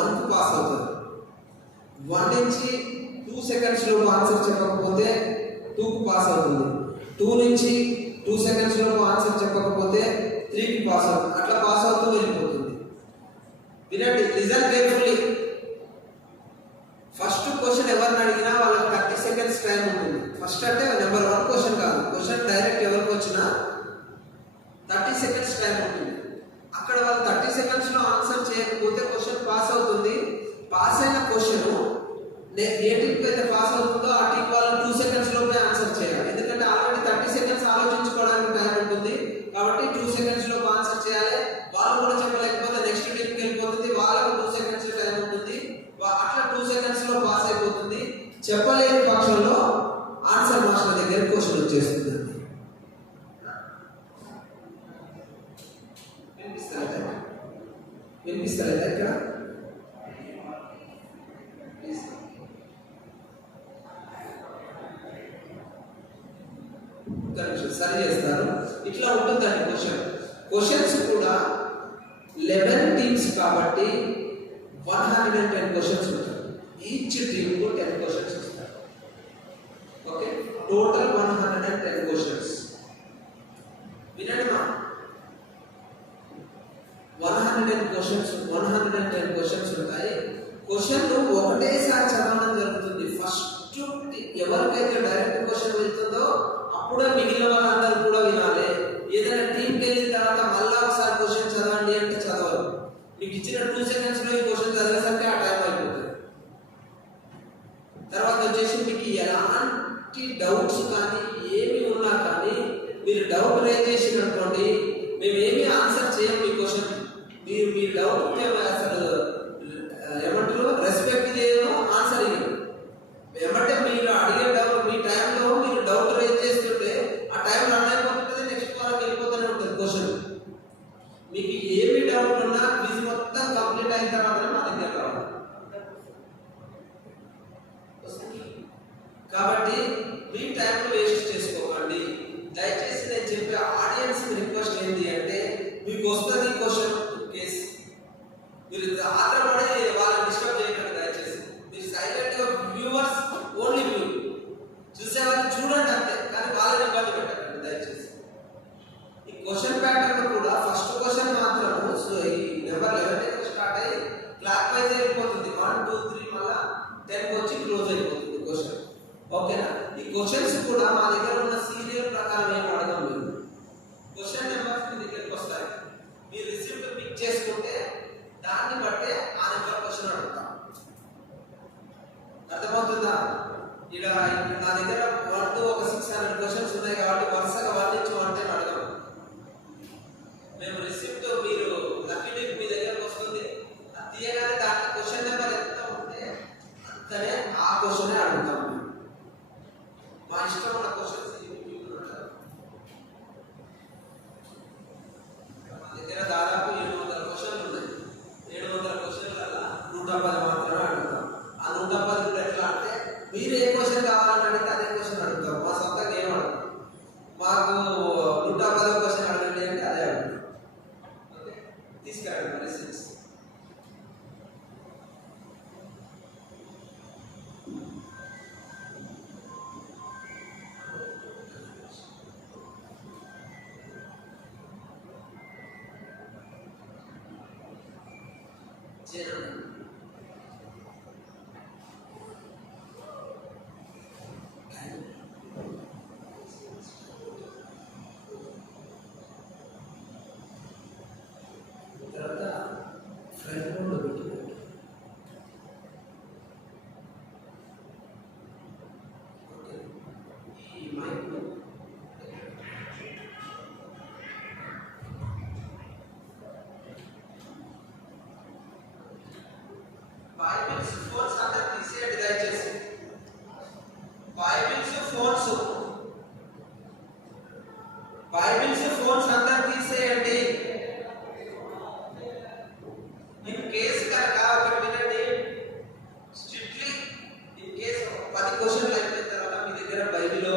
1 కు పాస్ అవుతుంది. 1 నుంచి 2 సెకండ్స్ లోపు ఆన్సర్ చెప్పకపోతే 2 కు పాస్ అవుతుంది. 2 నుంచి 2 సెకండ్స్ లోపు ఆన్సర్ చెప్పకపోతే 3 కి పాస్ అవుతుంది. అట్లా పాస్ అవుతూ వెళ్ళిపోతుంది. వినండి, లిజన్ కేర్ఫుల్లీ. ఫస్ట్ క్వశ్చన్ ఎవరిని అడిగినా వాళ్ళకి 30 సెకండ్స్ టైం ఉంటుంది. ఫస్ట్ అంటే నెంబర్ 1 క్వశ్చన్ కాదు, క్వశ్చన్ డైరెక్ట్ ఎవరికి వచ్చినా 30 సెకండ్స్ టైం ఉంటుంది. అక్కడ వాళ్ళు 30 సెకండ్స్ లో ఆన్సర్ చేయకపోతే క్వశ్చన్ పాస్ అవుతుంది. పాస్ అయిన క్వశ్చన్ ఏ టీంకి అయితే పాస్ అవుతుందో ఆ టీం వాళ్ళు 2 సెకండ్స్ లోపే ఆన్సర్ చేయాలి. ఎందుకంటే ఆల్రెడీ 30 సెకండ్స్ ఆలోచించుకోవడానికి టైం ఉంటుంది కాబట్టి 2 సెకండ్స్ లోపు ఆన్సర్ చేయాలి. వాళ్ళు కూడా చెప్పలేకపోతే నెక్స్ట్ టీంకి వెళ్ళిపోతుంది, వాళ్ళకు 2 సెకండ్స్ టైం ఉంటుంది. అట్లా 2 సెకండ్స్ లో పాస్ అయిపోతుంది. చెప్పలేని పక్షంలో ఆన్సర్ మాస్టర్ దగ్గర క్వశ్చన్ వచ్చేస్తుంది. వినిపిస్తలేదా ఇక్కడ? సరి చేస్తారు. ఇట్లా ఉంటుందండి క్వశ్చన్స్ కూడా 11 టీమ్స్ కాబట్టి 110 క్వశ్చన్స్ ఉంటాయి. ఈచ్ టీమ్ కు 10 క్వశ్చన్స్ వస్తాయి. Okay, total 110 questions. వినండి మా, 110 క్వశ్చన్స్ ఉంటాయి. క్వశ్చన్లు ఒకటేసారి చదవడం జరుగుతుంది. ఫస్ట్ ఎవరికైతే డైరెక్ట్ క్వశ్చన్ వెళ్తుందో అప్పుడే మిగిలిన వాళ్ళందరూ కూడా వినాలి. ఏదైనా టీంకి వెళ్ళిన తర్వాత మళ్ళా ఒకసారి క్వశ్చన్ చదవండి అంటే చదవరు. మీకు ఇచ్చిన 2 సెకండ్స్ లో ఈ క్వశ్చన్ చదివేసరికి ఆ టైం అయిపోతుంది. తర్వాత వచ్చేసి మీకు ఎలాంటి డౌట్స్ కానీ ఏమి ఉన్నా కానీ మీరు డౌట్ రేజ్ చేసినటువంటి మేము ఏమీ ఆన్సర్ చేయం. మీ క్వశ్చన్ మీ డౌట్ అసలు ఏమంటారు రెస్పెక్ట్ చేయను, ఆన్సర్ ఇవ్వను. ఏమంటే మీరు అడిగే డౌట్ మీ టైంలో మీరు డౌట్ రేజ్ చేస్తుంటే ఆ టైం రన్ అయిపోతుంటుంది, నెక్స్ట్ వారం వెళ్ళిపోతూనే ఉంటుంది క్వశ్చన్. మీకు ఏమి డౌట్ ఉన్నా క్విజ్ మొత్తం కంప్లీట్ అయిన తర్వాత మా దగ్గర రావాలి. కాబట్టి మీ టైంలో వేస్ట్ చేసుకోకండి. దయచేసి నేను చెప్పే ఆడియన్స్ రిక్వెస్ట్ ఏంటి అంటే, మీకు వస్తుంది క్వశ్చన్ కేసు మీరు ఆత్రపడి వాళ్ళని డిస్టర్బ్ చేయకండి. దయచేసి మీరు సైలెంట్ గా వ్యూవర్స్ ఓన్లీ వ్యూ చూసేవాళ్ళని చూడండి అంతే, కానీ వాళ్ళని ఇబ్బంది పెట్టకండి దయచేసి. ఈ క్వశ్చన్ ప్యాటర్న్ కూడా ఫస్ట్ క్వశ్చన్ మాత్రం ఈ నెంబర్ 11 స్టార్ట్ అయ్యి క్లాక్ వైజ్ అయిపోతుంది. 1 2 3 మళ్ళా 10 వచ్చి క్లోజ్ అయిపోతుంది క్వశ్చన్. ఓకేనా? ఈ క్వశ్చన్స్ కూడా మా దగ్గర ఉన్న సీరియల్ ప్రకారం ఏం అడగం. మీరు క్వశ్చన్ నెంబర్స్ మీ దగ్గరికి వస్తాయి. మీరు రిసిప్ట్ పిక్ చేసుకుంటే దాన్ని బట్టే ఆ నెంబర్ క్వశ్చన్ అడుగుతాం. అర్థమవుతుందా? ఇక్కడ నా దగ్గర 1 to 600 క్వశ్చన్స్ ఉన్నాయి కాబట్టి వరుసగా 1 నుంచి 110 అడగం. మేము రిసిప్ట్ మీరు లక్కీ డిప్ మీ దగ్గరకు వస్తుంది, అది తీయగానే దాంట్లో క్వశ్చన్ నెంబర్ ఎంత ఉంటే అంతనే ఆ క్వశ్చనే అడుగుతాం. మా ఇష్టం ఉన్న క్వశ్చన్స్ మా దగ్గర దాదాపు 700 క్వశ్చన్లు ఉన్నాయి. 700 క్వశ్చన్లలో 110 మాత్రమే అడుగుతాం. ఆ 110 కూడా ఎట్లా అంటే మీరు ఏ క్వశ్చన్ కావాలని అడిగితే అదే క్వశ్చన్ అడుగుతాం. మా సొంతంగా ఏం అడుగుతాం. మాకు 110 క్వశ్చన్ అడగండి అంటే అదే అడుగుతాం. ఓకే, తీసుకెళ్ళండి మరి సిక్స్. బైబిల్స్ ఫోన్స్ అందరు తీసేయండి. ఇన్ కేసు కనుక ఒకటి వినండి, స్ట్రిక్ట్లీ ఇన్ కేసు 10 క్వశ్చన్లు అయిపోయిన తర్వాత మీ దగ్గర బైబిల్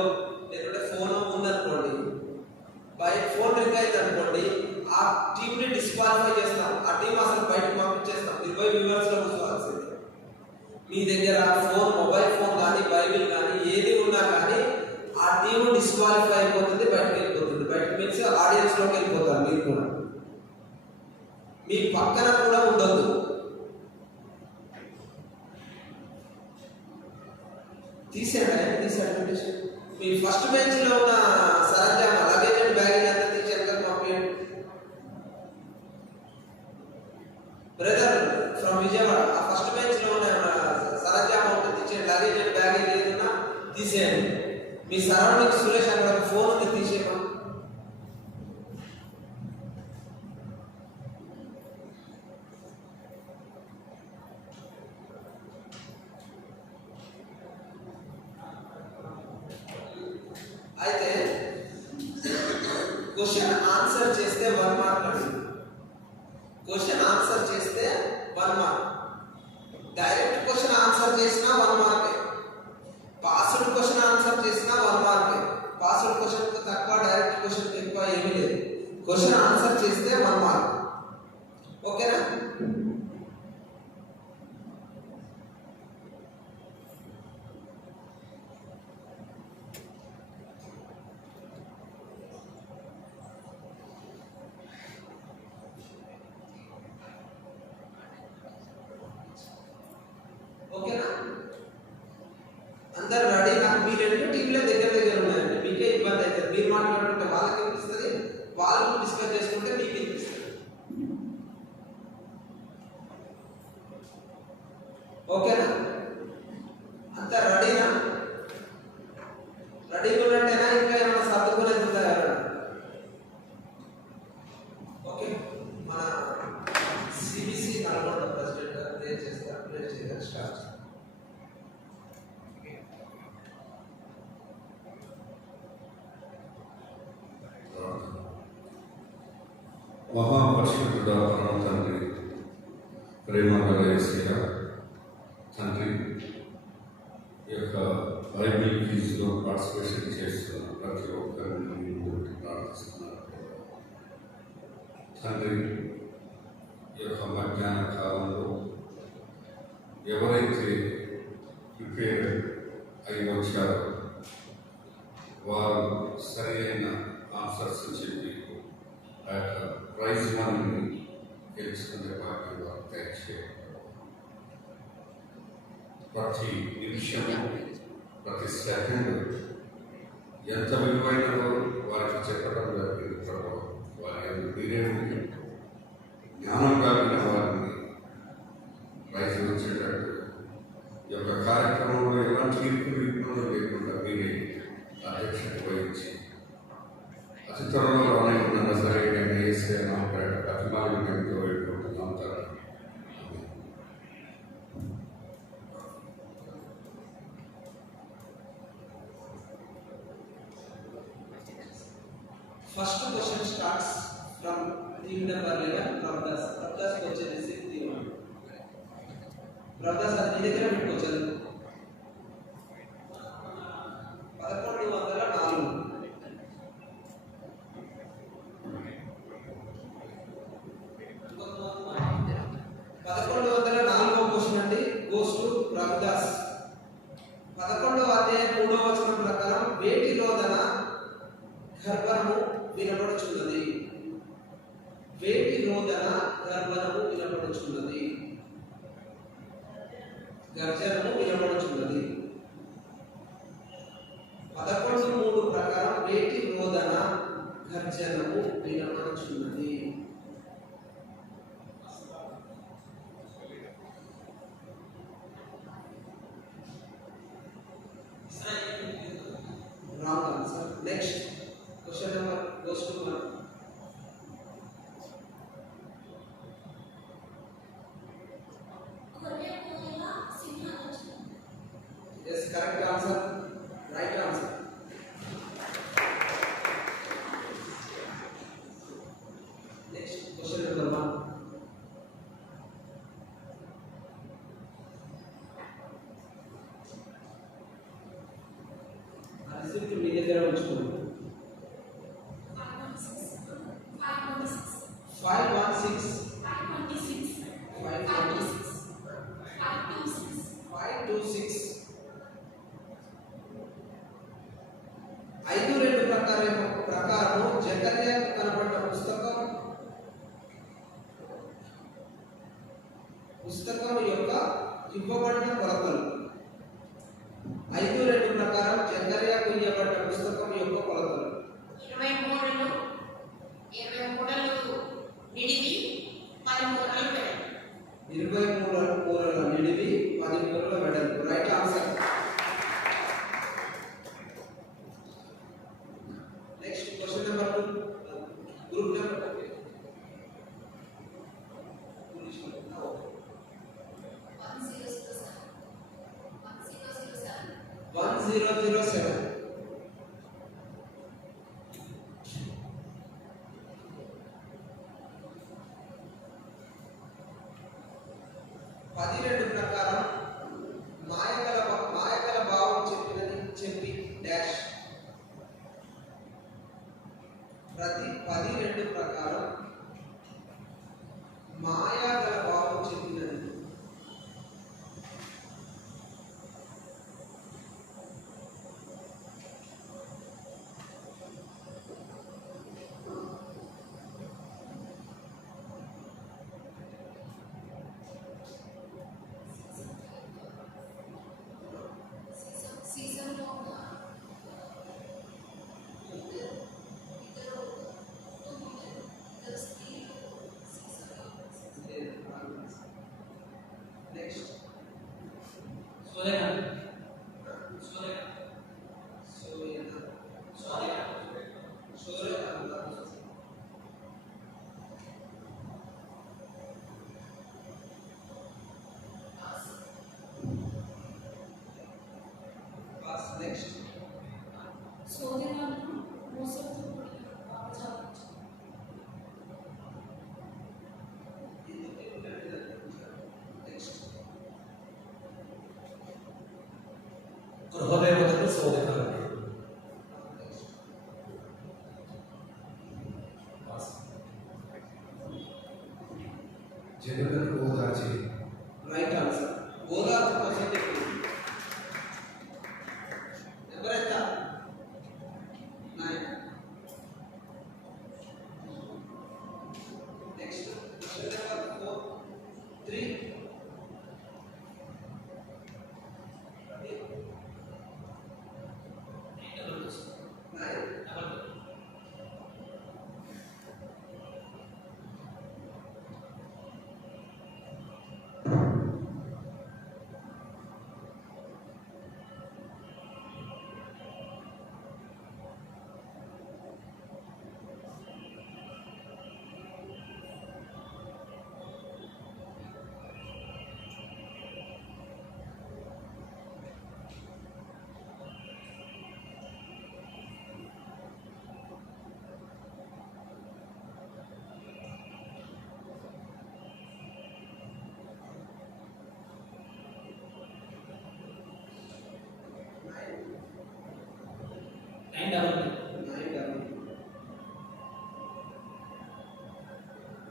లేకుంటే ఫోన్ ఉందనుకోండి, ఫోన్ రింగ్ అయింది అనుకోండి, ఆ టీంని డిస్క్వాలిఫై చేస్తాం. ఆ టీం అసలు బయటకు పంపించేస్తాం. 20 వ్యూవర్స్ లో మీ దగ్గర ఫోన్, మొబైల్ ఫోన్ కానీ బైబిల్ కానీ ఏది ఉన్నా కానీ ఆ టీమ్ డిస్క్వాలిఫై అయిపోతుంది, బయటకు వెళ్ళిపోతుంది. బయటకు మీన్స్ ఆడియన్స్ లోకి వెళ్ళిపోతారు. మీరు కూడా మీ పక్కన కూడా ఉండొద్దు. తీసాడు మీ ఫస్ట్ బెంచ్ లో ఉన్న సరంజామా లగేజ్ అండ్ బ్యాగేజ్ అంతా తీసాక పంపించండి. బ్రదర్ ఫ్రమ్ విజయవాడ, ఆ ఫస్ట్ బెంచ్ లో ఉన్న సరంజామా ఉంటుంది, తీసేయండి. లగేజ్ అండ్ బ్యాగేజ్ ఏదన్నా తీసేయండి. మీ సరౌండింగ్ సురేష్ అక్కడ ఫోన్ ఉంది, తీసేయమా. అయితే క్వశ్చన్ ఆన్సర్ చేస్తే 1 మార్క్ అండి. క్వశ్చన్ ఆన్సర్ చేస్తే 1 మార్క్. డైరెక్ట్ క్వశ్చన్ ఆన్సర్ చేసినా 1 మార్కే. పాస్డ్ క్వశ్చన్ ఆన్సర్ చేసినా 1 మార్కే. పాస్డ్ క్వశ్చన్ కు తక్కువ, డైరెక్ట్ క్వశ్చన్ కు ఎక్కువ ఏమీ లేదు. క్వశ్చన్ ఆన్సర్ చేస్తే 1 మార్క్. ఓకేనా? ఓకేనా? అందరు రెడీ? నాకు మీ 2 టీంలే దగ్గర ఉన్నాయండి. మీకే ఇబ్బంది అవుతుంది. మీరు మాట్లాడుకుంటే వాళ్ళకి వినిపిస్తుంది, వాళ్ళు డిస్కస్ చేసుకుంటే మీకు వినిపిస్తుంది. ఓకేనా? అంతా రెడీనా? రెడీగా ఉన్నట్టేనా? ఇంకా ఏమైనా సర్దుకునేది ఉందా? ఓకే, మన సిబిసి నల్గొండ ప్రెసిడెంట్ గారు ప్రేర్ చేస్తారు. ప్రేర్ చేయడం స్టార్ట్. మహాపరిశుద్ధుడా పరమ తండ్రి, ప్రేమగల యేసయ్య తండ్రి, ఈ యొక్క బైబిల్ క్విజ్లో పార్టిసిపేషన్ చేస్తున్న ప్రతి ఒక్కరిని ప్రార్థిస్తున్నారు తండ్రి. ఈ యొక్క మధ్యాహ్న కాలంలో ఎవరైతే ప్రిపేర్ అయి వచ్చారో వారు సరి అయిన ఆన్సర్స్ చెప్పి ఆ యొక్క ప్రైజ్ మనీని గెలుచుకునే భాగ్యం వారు దయచేయాలి. ప్రతి నిమిషము, ప్రతి సెకండ్ ఎంత విలువైనదో వారికి చెప్పడం జరిగింది ప్రభావం. వారి మీరే జ్ఞానం కలిగిన వారిని ప్రైజ్ వచ్చేటట్టు ఈ యొక్క కార్యక్రమంలో ఎలాంటి ఇబ్బందులు లేకుండా మీరే అధ్యక్షత వహించి అతి త్వరలో ఉన్న నజరేయుడైన యేసయ్య నామమున అభిమానులతో వేడుకుంటున్నాం తండ్రి. First question starts from team number 11, Pravdas. Pravdas question is 61. Pravdas అది మీ దగ్గర పెట్టుకోవచ్చు. 1104 1104 క్వశ్చన్ అండి. Goes to Prabhudas. 11వ అధ్యాయం 3వ వచనం ప్రకారం వేటి రోదన గర్భము వినబడుచున్నది. వేటి రోదన గర్భము వినబడుచున్నది, గర్జనము వినబడుచున్నది. 11:3 ప్రకారం వేటి రోదన గర్జనము వినబడుచున్నది. Wrong answer. Next question number goes to 1. గొర్రె పోయిన సింహగర్జన. పుస్తకం యొక్క ఇవ్వబడిన కొలతలు 5:2 ప్రకారం జకర్యాకు ఇవ్వబడిన పుస్తకం యొక్క కొలతలు 20 మూరలు నిడివి 10 మూరలు వెడల్పు. 20 మూరల నిడివి 10 మూరల వెడల్పు. Right answer. Next question number 2, group number 1007. 12 ప్రకారం మాయగల భావం చెప్పి డాష్. 12 ప్రకారం మాయాగల భావం చెప్పినది. నెక్స్ట్ నెక్స్ట్ హృదయవతకు శోధకాలు. జనులను ఓదార్చి. Right answer. ఓదార్పు కోసం చెప్పి నెంబర్ ఎంత? 9. Next question number 4, 3.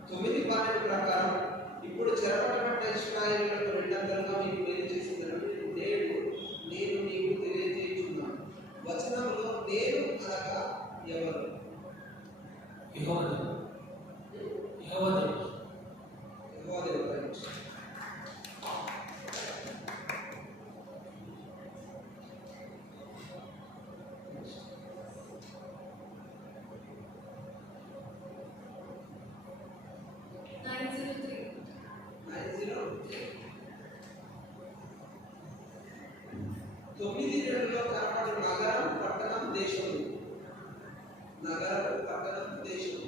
తొమ్మిది 12 ప్రకారం ఇప్పుడు చెరపట్టబడ్డ ఇశ్రాయేలీయులకు రెండంతలుగా మీకు మేలు చేసిందని నేను నీకు తెలియజేయుచున్నాను. వచనంలో నేను అనగా ఎవరు? యెహోవా దేవుడు. రైట్. తొమ్మిది 2లో కనపడు నగరం, పట్టణం, దేశము. నగరం, పట్టణం, దేశం.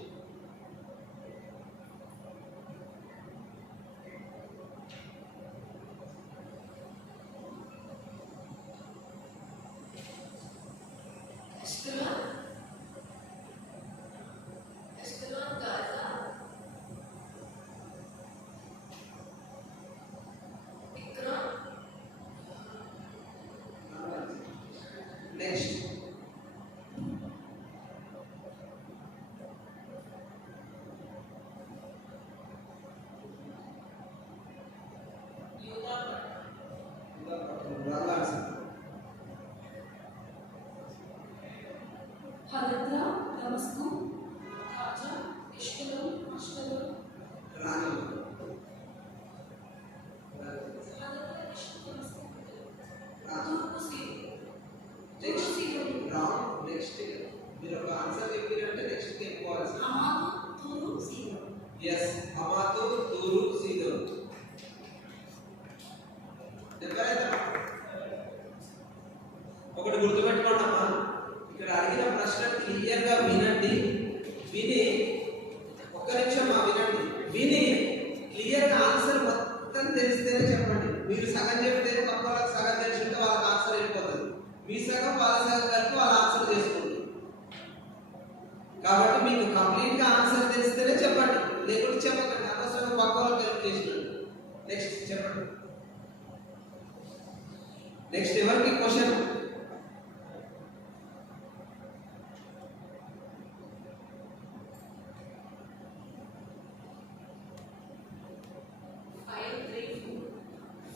నెక్స్ట్ హమాతు తూరు సీదోను. ఎస్, హమాతు తూరు సీదోను. ఎవరైతే ఒకటి గుర్తుపెట్టుకోండి అమ్మా, ఇక్కడ అడిగిన ప్రశ్న క్లియర్ గా వినండి. విని ఒక్క నిమిషం వినండి. విని క్లియర్ గా ఆన్సర్ మొత్తం తెలిస్తేనే చెప్పండి. మీరు సగం చెప్తే పక్క వాళ్ళకి సగం తెలిసి ఉంటే వాళ్ళకి ఆన్సర్ వెళ్ళిపోతుంది. మీ సగం వాళ్ళ సగం కలిపి వాళ్ళ ఆన్సర్ చేసుకుంటారు. కాబట్టి మీకు కంప్లీట్ గా ఆన్సర్ తెలిస్తేనే చెప్పండి, లేకుంటే చెప్పకండి. అనవసరంగా పక్క వాళ్ళకి హెల్ప్ చేసినట్టు. నెక్స్ట్ చెప్పండి. నెక్స్ట్ ఎవరికి క్వశ్చన్?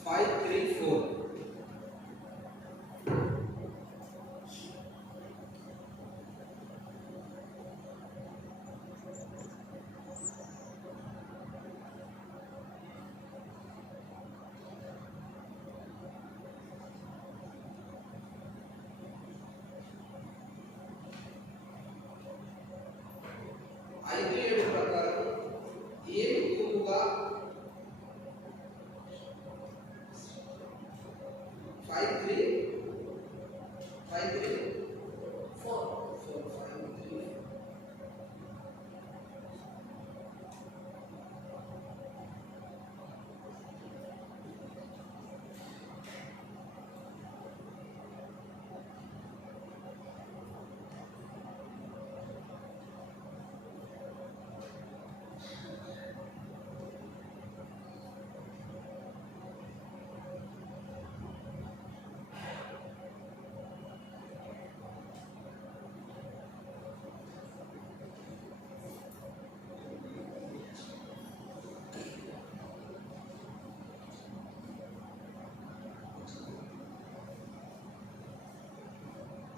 Five, three, four. ఐదు ప్రకారం ఏమి ఎక్కువగా 5 3 5 3 4 4 5 3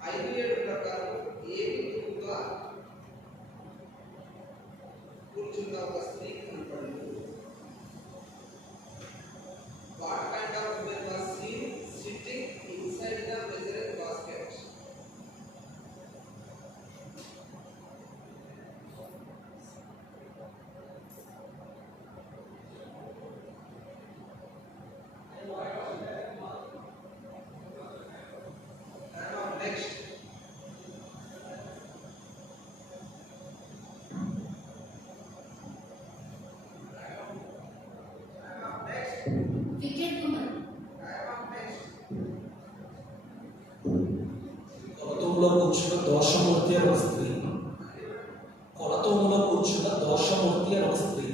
ఐదు ఏడు ప్రకారం ఏమి ఎక్కువగా కూర్చున్న ఒక స్త్రీ కనపడింది. What kind of women was seen sitting inside the measuring basket? Next wicked woman. కొలతూములో కూర్చున్న దోషమూర్తి అనే ఒక స్త్రీ. కొలతూములో కూర్చున్న దోషమూర్తి అనే ఒక స్త్రీ.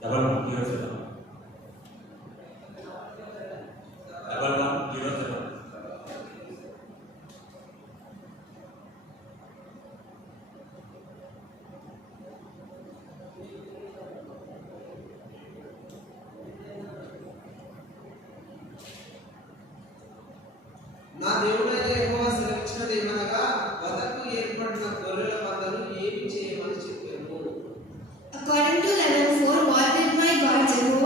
Double 107. Double 107. నా దేవుడైన యెహోవా సెలవిచ్చినది ఏమనగా, వధకు ఏర్పడిన గొర్రెల మందను ఏమి చేయమని చెప్పాను. According to level 4, what did my God Jehovah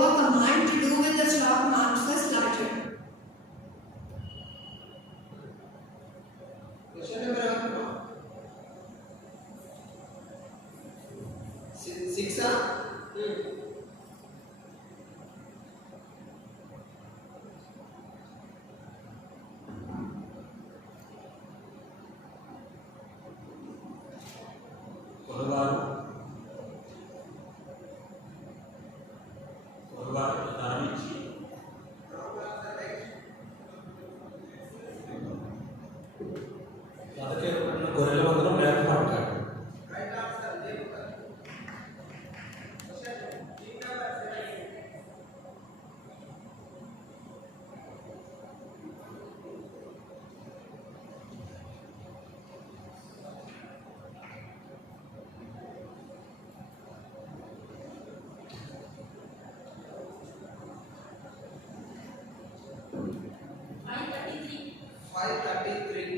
533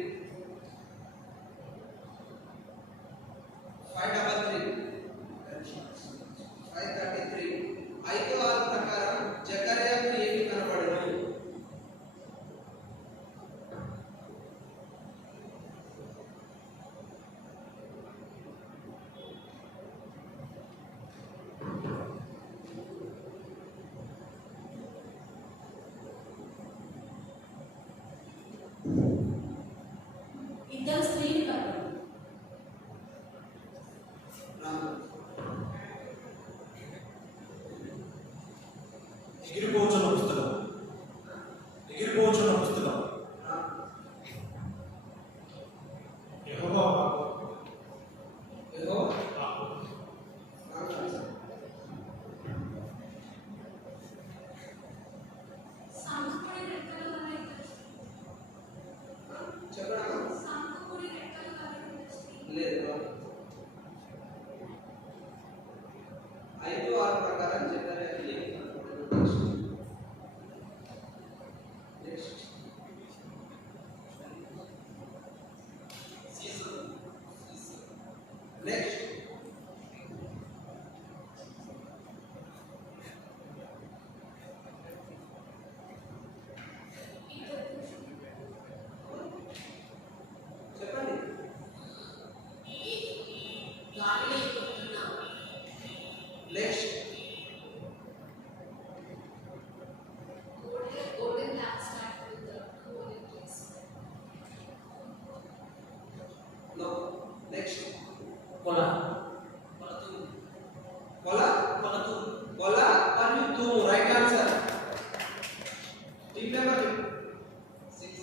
ఐదో ఆరు ప్రకారం జకర్యాకు ఏమి కనబడను? ఇద్దరు స్త్రీలు కలరు. ఎగిరిపోచున్న పుస్తకం. ఎగిరిపోచున్న పుస్తకం. యెహోవా సంకుడి రెక్కలు గల ఇద్దరు స్త్రీలు. చెప్పడం సంకుడి రెక్కలు గల ఇద్దరు స్త్రీలు. లేదు. ఐదో ఆరు ప్రకారం జకర్యాకు ఏమి కనబడను? నెక్స్ట్ నెక్స్ట్ ఇద్దరు పురుషులు. చెప్పండి. గాలిలో ఎగురుతున్నారు. Next golden lampstand with the golden keys. No. Next కొల కొల కొల మరియు తూము. Right answer. Team number 6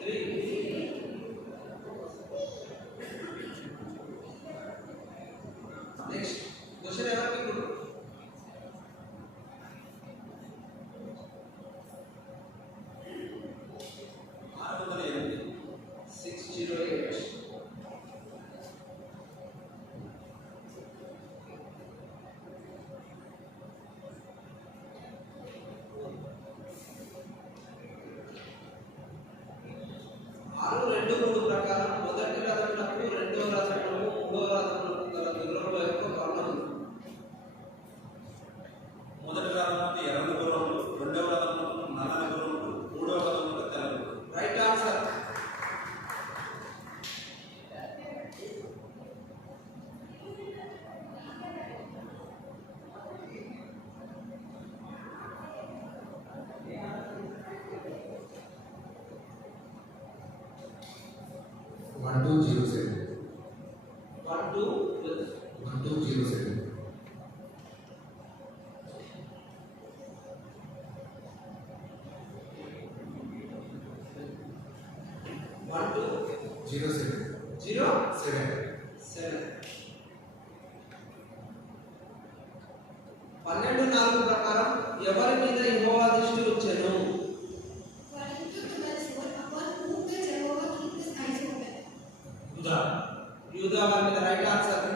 3 next question ఎవరికి ఇప్పుడు? ఆరు 608 623 ప్రకారం మొదటి రథమునకు రెండవ రథమునకు మూడవ రథమునకు గల వివరముల యొక్క వర్ణన. మొదటి రథమునకు ఎర్రని గుర్రములు, రెండవ రథమునకు నల్లని గుర్రములు, మూడవ రథమునకు తెల్ల గుర్రములు. Right answer. One two zero seven. 1 2 1207. 1 2 07. 0 7. 7 12:4 ప్రకారం ఎవరి మీద యెహోవా దృష్టి వచ్చెను? According to 12:4, upon whom the Jehovah keep his eyes open. యూదా. యూదా వారి మీద. Right answer.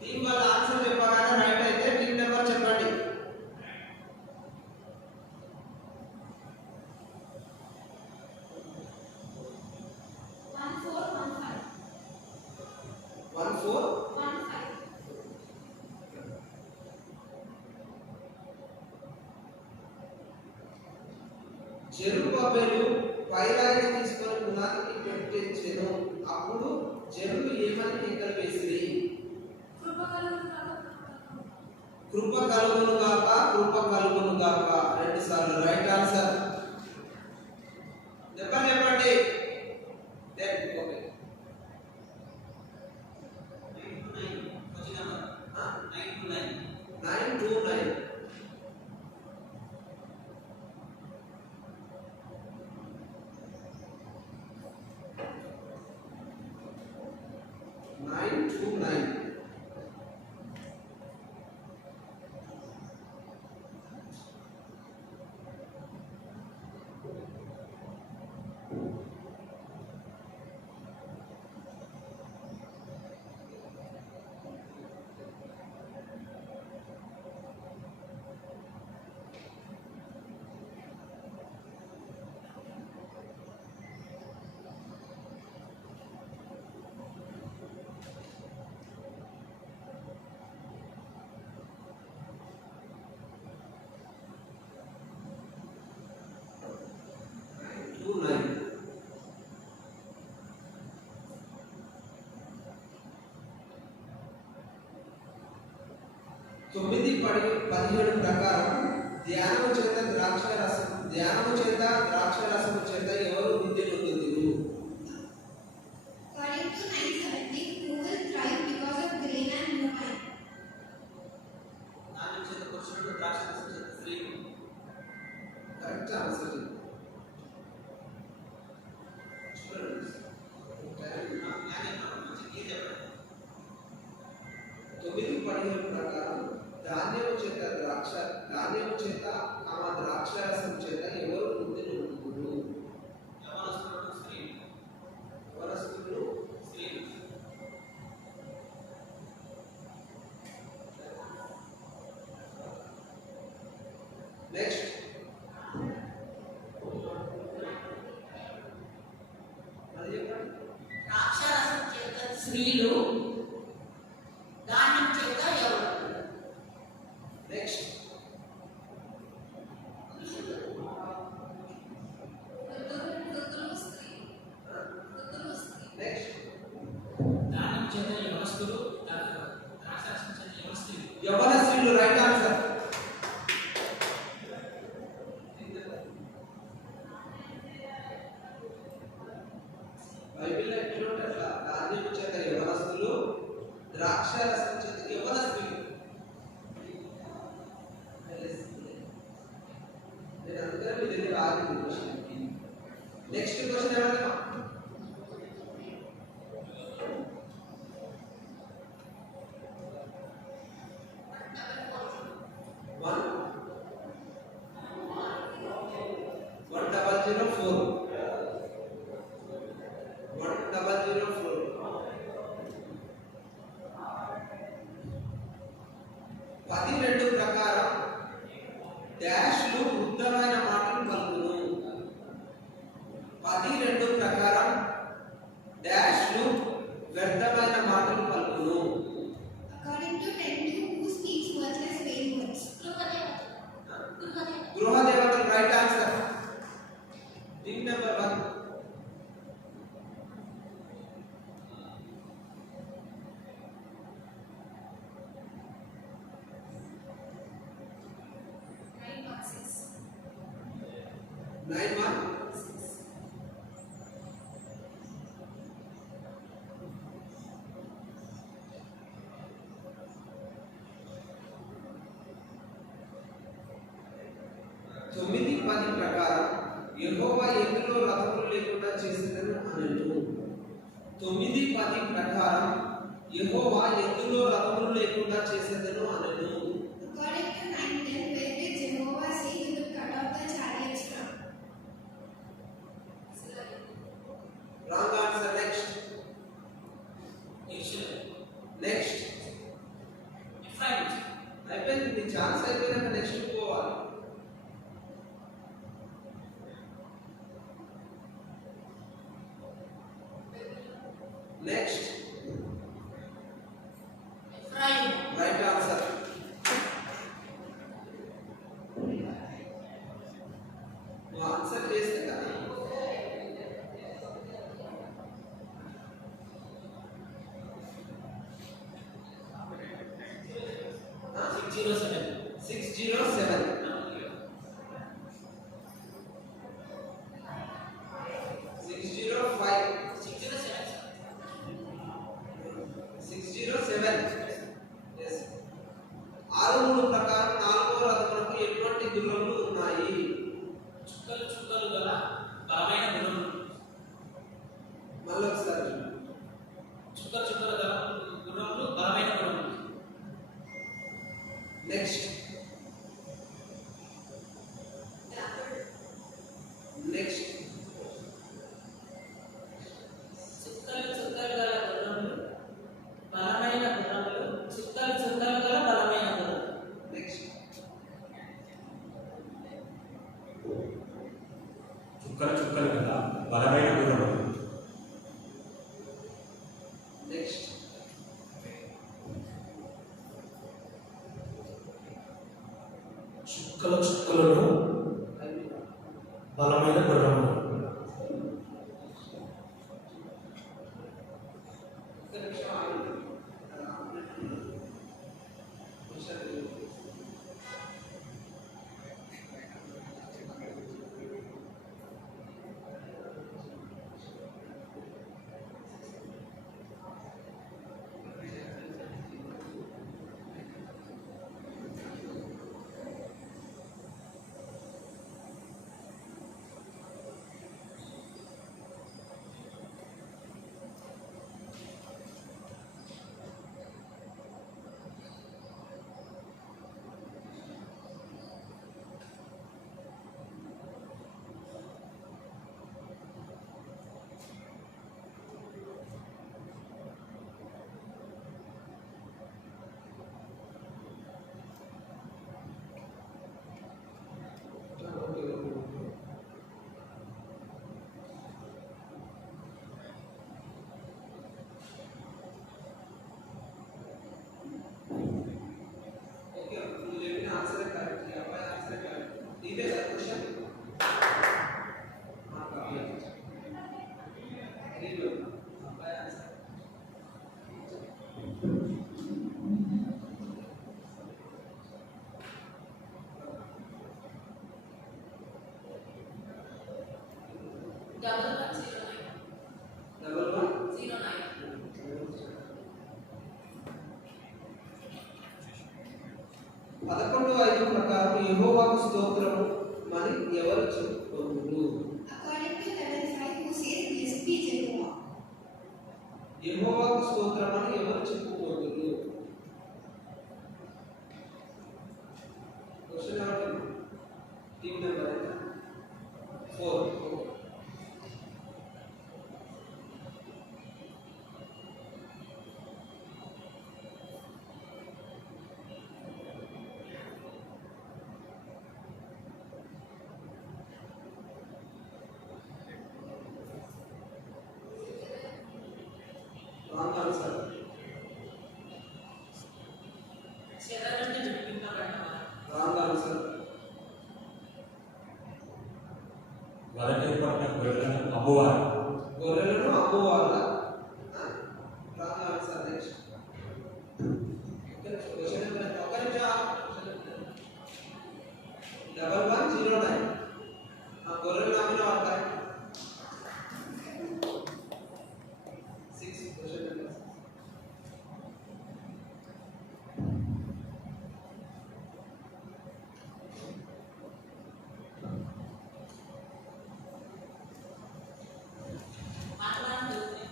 టీం వాళ్ళ ఆన్సర్ చెప్పగానే రైట్ అయితే టీం నెంబర్ చెప్పండి. One four one five. 1 4 One five. జెరుబ్బబెలు పైరాయిని తీసుకొని పునాదికి పెట్టించెను. అప్పుడు జనులు ఏమని కేకలు వేసిరి? కృప కలుగును గాక, కృప కలుగును గాక. 2 సార్లు. Right answer. చెప్పండి. Then okay. 929 929. 9:17 ప్రకారం ధ్యానము చేత ద్రాక్షరసము చేత ఎవరు వృద్ధి నొందుదురు? According to 9:17, who will thrive because of grain and new wine? Correct answer. చూడండి 9:17 ప్రకారం ధాన్యము చేత ద్రాక్షరసం చేత ఎవరు వృద్ధి నొందుదురు? యవనస్తులు నెక్స్ట్ అది చెప్పండి. ద్రాక్షారసం చేత స్త్రీలు, ధాన్యం చేత యవనులు. నెక్స్ట్ నెక్స్ట్ దానం చేత యవనస్తులు, ద్రాక్షారసం చేత యవనస్తులు. యవన స్త్రీలు రైట్ ఆన్సర్. బైబిల్ ఎట్లుంటే అట్లా ధాన్యము చేత యవనస్తులు, ద్రాక్షరసం చేత యవన స్త్రీలు. నేను అందుకనే మీ దగ్గర ఆగింది క్వశ్చన్. నెక్స్ట్ క్వశ్చన్ ఏమన్నా? One 1004. 1004. పది రెండు ప్రకారం డాష్లు వృద్ధమైన మాటలు పలుకును. 10:2 ప్రకారం డాష్లు వ్యర్థమైన మాటలు పలుకును. According to 10:2, who speaks worthless vain words? గృహదేవతలు right answer. Team number 1. Nine one. తొమ్మిది 10 ప్రకారం యెహోవా ఎందులో రథములు లేకుండా చేసేదని అనెను. 9:10 ప్రకారం యెహోవా ఎందులో రథములు లేకుండా చేసేదను అనెను. According to 9:10, where did Jehovah say he will cut off the chariots from? Wrong answer. Next next అయిపోయింది. నీ ఛాన్స్ అయిపోయినాక నెక్స్ట్ పోవాలి. Next right answer. నువ్వు ఆన్సర్ చేస్తే కదా. ఆ? 607. 605. 607. Yes. 6:3 ప్రకారం నాలుగో రథములకు ఎటువంటి గుర్రములు ఉన్నాయి? చుక్కలు చుక్కలు గల బలమైన గుర్రములు. మళ్ళొకసారి చూడు. చుక్కలు చుక్కలు గల గుర్రములు, బలమైన గుర్రములు. నెక్స్ట్ నెక్స్ట్ చుక్కలు చుక్కలు గల గుర్రములు, బలమైన గుర్రములు. చుక్కలు చుక్కలు గల బలమైన గుర్రములు. నెక్స్ట్ చుక్కలు చుక్కలు కదా బలమైన గుర్రములు. నెక్స్ట్ చుక్కల చుక్కలను బలమైన గుర్రములు. ఒక్క నిమిషం ఆగండి. క్వశ్చన్ 11:5 ప్రకారం యెహోవాకు స్తోత్రము అని ఎవరు చెప్పుకొందురు? According to 11:5, who says, "Blessed be Jehovah." యెహోవాకు స్తోత్రం అని ఎవరు చెప్పుకొందురు? క్వశ్చన్ ఎవరు? టీమ్ నెంబర్ ఎంత? 4. Wrong answer. చెర నుండి విడిపింపబడినవారు. Wrong answer. వలకేర్పడిన గొర్రెలను అమ్మువారు. గొర్రెలను అమ్మువాళ్ళ. Wrong answer. Next question number ఎంత? ఒక నిమిషం. 1109. ఆ గొర్రెలను అమ్మిన వాడు కరెక్ట్. 6 question number 6. మాట్లాడుతుంది.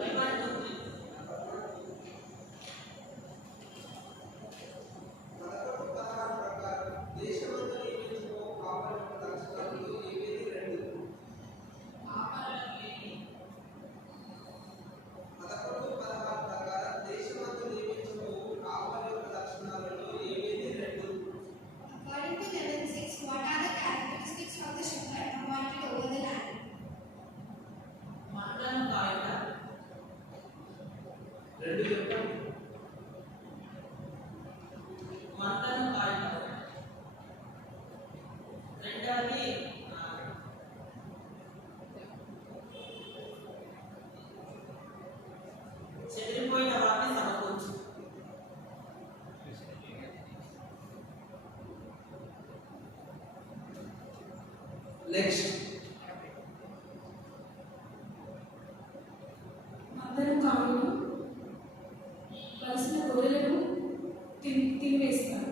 భయపడుతుంది. దేశమంతా నియమించుకో కాపాడిన లక్షణాలలో ఏవేది రెండు? ఆపదలు లేని 11:16 ప్రకారం దేశమంతా నియమించుకో కాపాడిన లక్షణాలలో ఏవేది రెండు? According to 11:6, what are the characteristics of the shepherd appointed over the land? మందను కాయుట, రెండు చెప్పండి. మందను కాయుట. రెండవది చెదిరిపోయిన వాటిని సమకూర్చు. నెక్స్ట్ అందరం కావును కలిసిన గొర్రెలను తినివేస్తారు.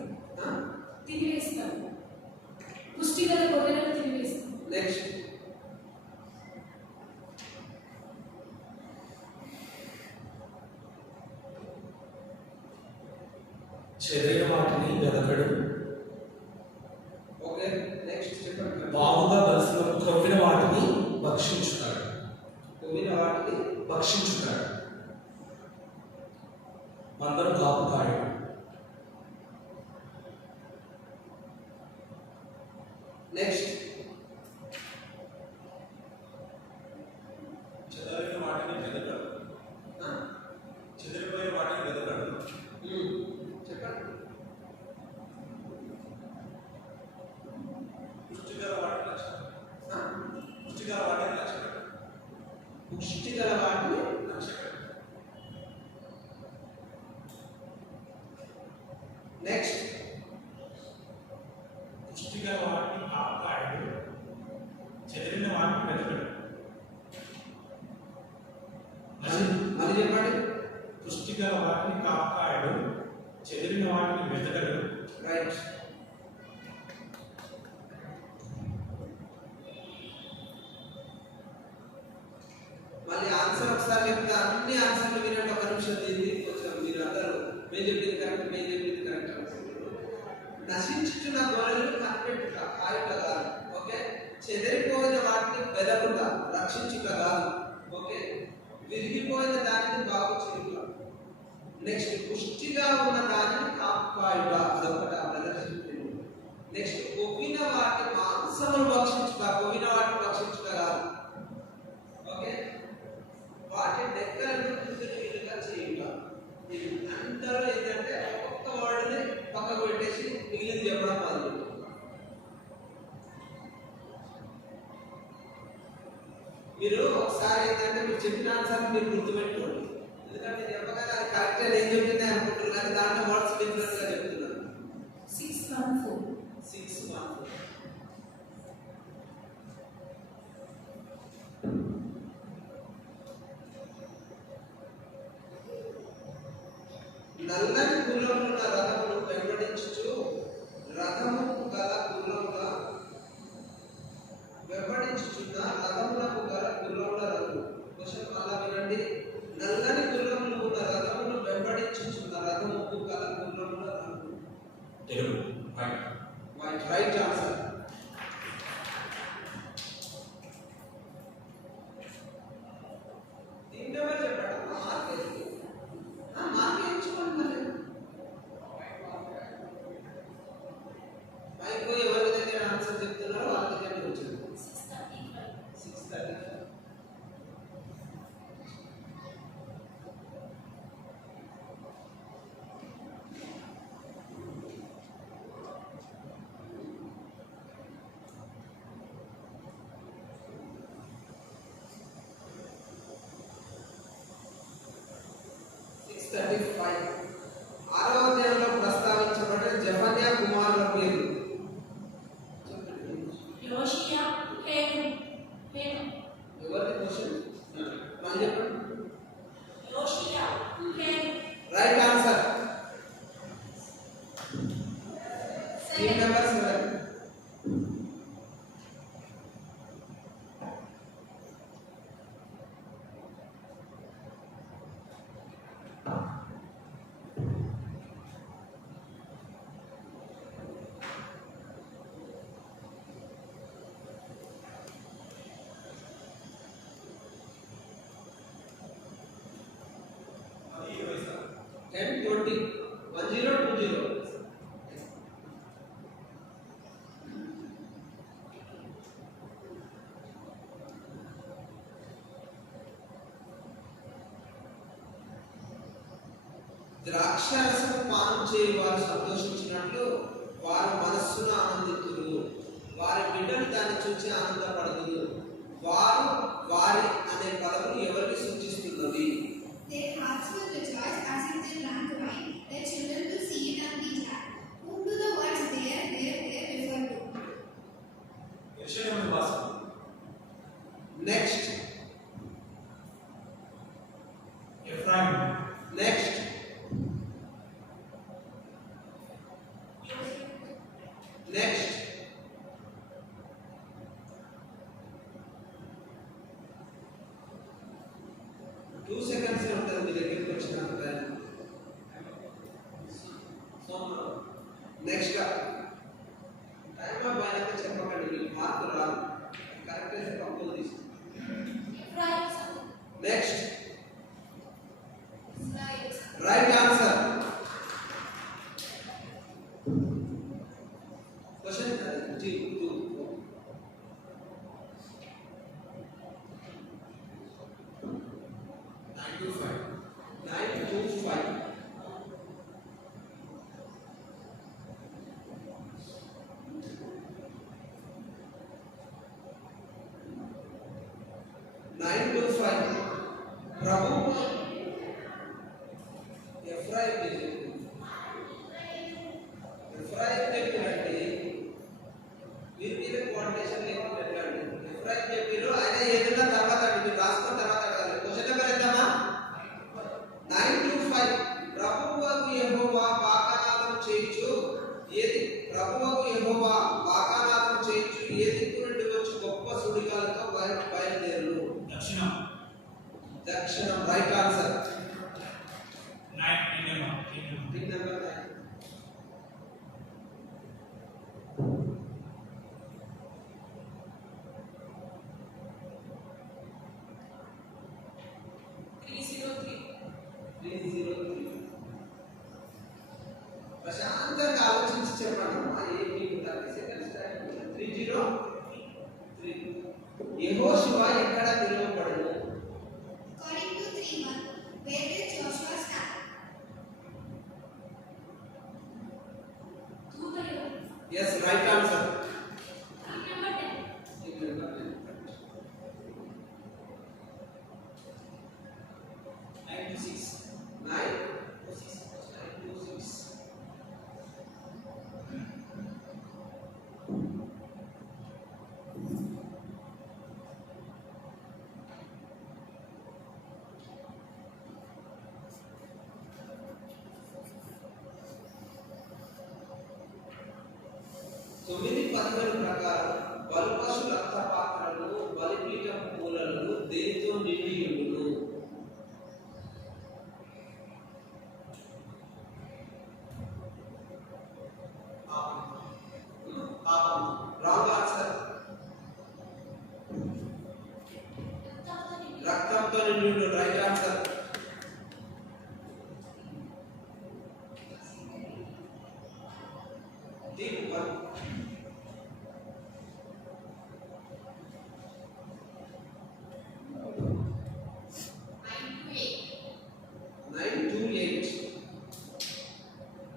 పుష్టిగల గొర్రెలను తినివేస్తారు. నెక్స్ట్ చెదిరిన వాటిని వెదకడు. ఓకే. నెక్స్ట్ చెప్పండి. బాగుగా బలిసిన కొవ్విన వాటిని భక్షించుతాడు. కొవ్విన వాటిని భక్షించుతాడు. మందను కాపుతాడు. నెక్స్ట్ చెదరిన వాటిని వెదకడు. చెదిరిపోయే వాటిని వెదకడు. చెప్పండి. పుష్టిగల వాటిని లక్ష్యం. పుష్టిగల వాటిని లక్ష్యం. పుష్టిగల వాటిని లక్ష్యం. నెక్స్ట్ పుష్టిగల వాటిని కాపాడు, చెదిరిన వాటిని వెతకడు. మళ్ళీ చెప్పండి. పుష్టిగల వాటిని కాపాడు, చెదిరిన వాటిని వెతకడు. రైట్. మళ్ళీ ఆన్సర్ ఒకసారి చెప్తే అన్ని ఆన్సర్లు వినండి. ఒక నిమిషం దీన్ని కొంచెం మీరు అందరూ మేము చెప్పింది కరెక్ట్, మేము చెప్పింది కరెక్ట్ అనుకుంటున్నారు. నశించుతున్న గొర్రెలు కనిపెట్టుట కాయుట కాదు. ఓకే. చెదిరిపోయిన వాటిని వెదకుట రక్షించుట కాదు. ఓకే. విరిగిపోయిన దానిని బాగు చేయుట. నెక్స్ట్ పుష్టిగా ఉన్న దానిని కాపాయుట, అదొకటి ఆ బ్రదర్ చెప్పింది. నెక్స్ట్ కొవ్విన వాటి మాంసమును భక్షించుట, కొవ్విన వాటిని భక్షించుట కాదు. ఓకే. వాటి డెక్కలను విలుగా చేయుట. ఇది అందరూ ఏంటంటే ఒక్కొక్క వర్డ్ని పక్కకు పెట్టేసి మిగిలింది చెప్పడం మొదలు. మీరు ఒకసారి ఏంటంటే మీరు చెప్పిన ఆన్సర్ మీరు గుర్తుపెట్టుకోండి. ఎందుకంటే నేను చెప్పగానే అది కరెక్ట్ ఏం చెప్పింది అనుకుంటున్నారు, కానీ దాంట్లో వర్డ్స్ నల్లని గుర్రమున్న రథమును వెంబడించుచు రథము గల గుర్రముల వెంబడించుచున్న రథములకు గల గుర్రముల రంగు. క్వశ్చన్ అలా వినండి. నల్లని గుర్రములు ఉన్న రథమును వెంబడించుచున్న రథముకు గల గుర్రముల రంగు. Telugu white. White. Right answer. దీంట్లో చెప్పాడు మార్క్ వేసి మార్క్ వేయించుకోండి. మరి మైకు ఎవరి దగ్గర ఆన్సర్ చెప్తున్నారో వాళ్ళ దగ్గర కూర్చోండి. 6:30. ఆరవ అధ్యాయంలో ప్రస్తావించబడిన జెఫన్యా కుమారుల పేరు చెప్పండి. యోషియా, హేను. ఎవరి క్వశ్చన్ మళ్ళీ చెప్పండి. యోషియా, హేను. Right answer. Team number 7. అది 20 సార్. 10:20. 10:20. ద్రాక్షారసము పానం చేయి వారు సంతోషించినట్లు వారి మనస్సును ఆనందితులు. వారి బిడ్డలు దాన్ని చూసి ఆనందపడదురు. వారు వారి అనే పదములు ఎవరికి సూచిస్తున్నది? Their hearts will rejoice as if they drank wine, their children will see it and be glad. Whom do the words there refer to? యెషయా నివాసం. Next. Ephraim. Next. Next. Two seconds ఉంటుంది మీ దగ్గరికి వచ్చిన టైం. నెక్స్ట్ టైం అయినాక చెప్పకండి. మీకు మార్కులు రాదు. కరెక్ట్ అయితే కంపోజ్ తీసుకుంటాం. నెక్స్ట్. Right answer. క్వశ్చన్ 2. 9:25. 9:25. ప్రభువు ఎఫ్రాయిం చెప్పినండి. మీరు క్వాంటేషన్ లేకుండా ఎట్లండి? ఎఫ్రాయిం చెప్పారు. ఆయన ఏదైనా తర్వాత మీరు రాసుకున్న తర్వాత అడగాలి. క్వశ్చన్ నెంబర్ ఎంతమా? 9:25. ప్రభువుకు యెహోవా వాగ్దానం చేయుచు ఏది? ప్రభువుకు యెహోవా వాగ్దానం చేయుచు ఏ దిక్కు నుండి వచ్చి గొప్ప సుడిగాలతో బయలుదేరును? దక్షిణం. దక్షిణం. Right answer. 9. Team number 9. ప్రశాంతంగా ఆలోచించి చెప్పండి. మీకు 30 సెకండ్స్ టైం. 3:03. యెహోషువ ఎక్కడ నిలువబడెను? According to 3:1, where did Joshua stand? Yes, right answer. Number 10. Team number 10. 9:06. 9:06.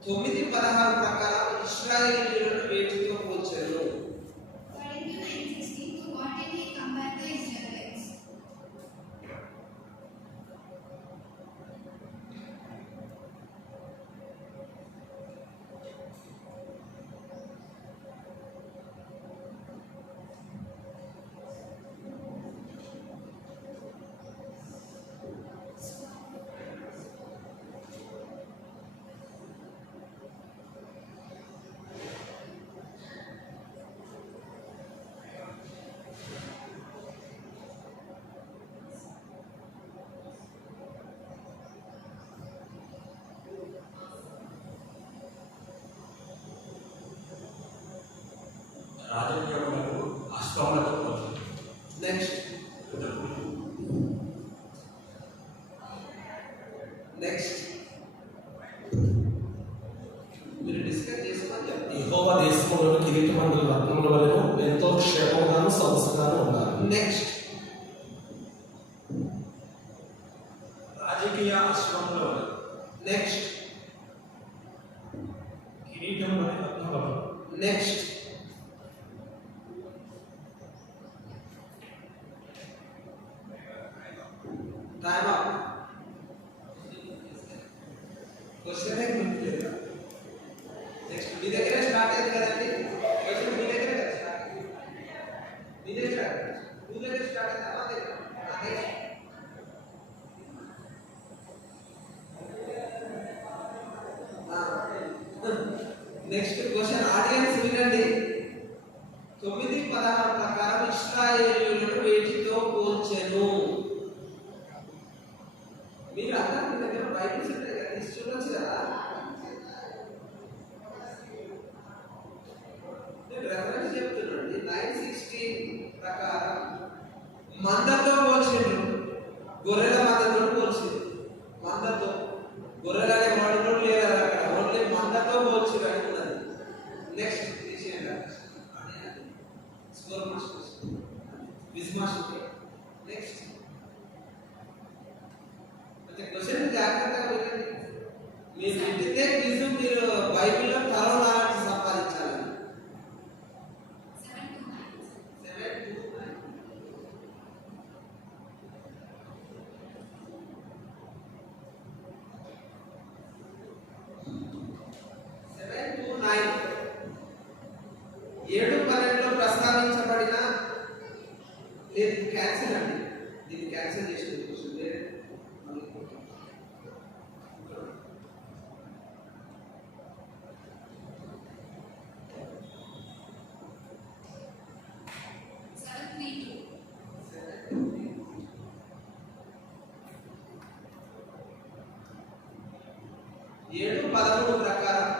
9:16 ప్రకారం ఇశ్రాయేలీయులను వేటితో పోల్చారు? According to 9:16, to what did he compare the Israelites? రాజకీయములకు అశ్వములతో పోల్చారు. నెక్స్ట్ మీరు డిస్కస్ చేసుకొని చెప్పండి. యెహోవా దేశంలోని కిరీటమందుల రత్నముల వలెను ఎంతో క్షేమముగాను సమస్యగాను ఉన్నారు. నెక్స్ట్ రాజకీయ అశ్వముల వలె. నెక్స్ట్ కిరీటం అనే రత్నముల వలె. Next time up. Question next మీ దగ్గర స్టార్ట్ అయింది కదండి. క్వశ్చన్ మీ దగ్గర స్టార్ట్ అయింది. మీ దగ్గర మీ దగ్గర స్టార్ట్ అయింది. మా దగ్గర నెక్స్ట్ క్వశ్చన్ ఆడియన్స్ వినండి. 9:16 ప్రకారం ఇశ్రాయేలీయులను వేటితో పోల్చెను? మీరు అందరూ మీ దగ్గర బైబిల్స్ ఉంటాయి కదా, తీసి చూడొచ్చు కదా. నేను రెఫరెన్స్ చెప్తున్నాండి. 9:16 ప్రకారం మందతో పోల్చిండు, గొర్రెల మందతో పోల్చిండు. మందతో గొర్రెలు అనే వాడులో లేదా అక్కడ ఓన్లీ మందతో పోల్చిండు అని ఉన్నది. నెక్స్ట్ తీసేయండి. Score master quiz master. Next question జాగ్రత్తగా వినండి. మీరు వింటే క్విజ్ మీరు బైబిల్లో తరో నాలెడ్జ్ సంపాదించాలి. 7 to 9. 7 to 9. ఏడు 12లో ప్రస్తావించబడిన లేదు క్యాన్సిల్ అండి. దీన్ని క్యాన్సిల్ చేసిన క్వశ్చన్ లేదు. 7:3. 7:13 ప్రకారం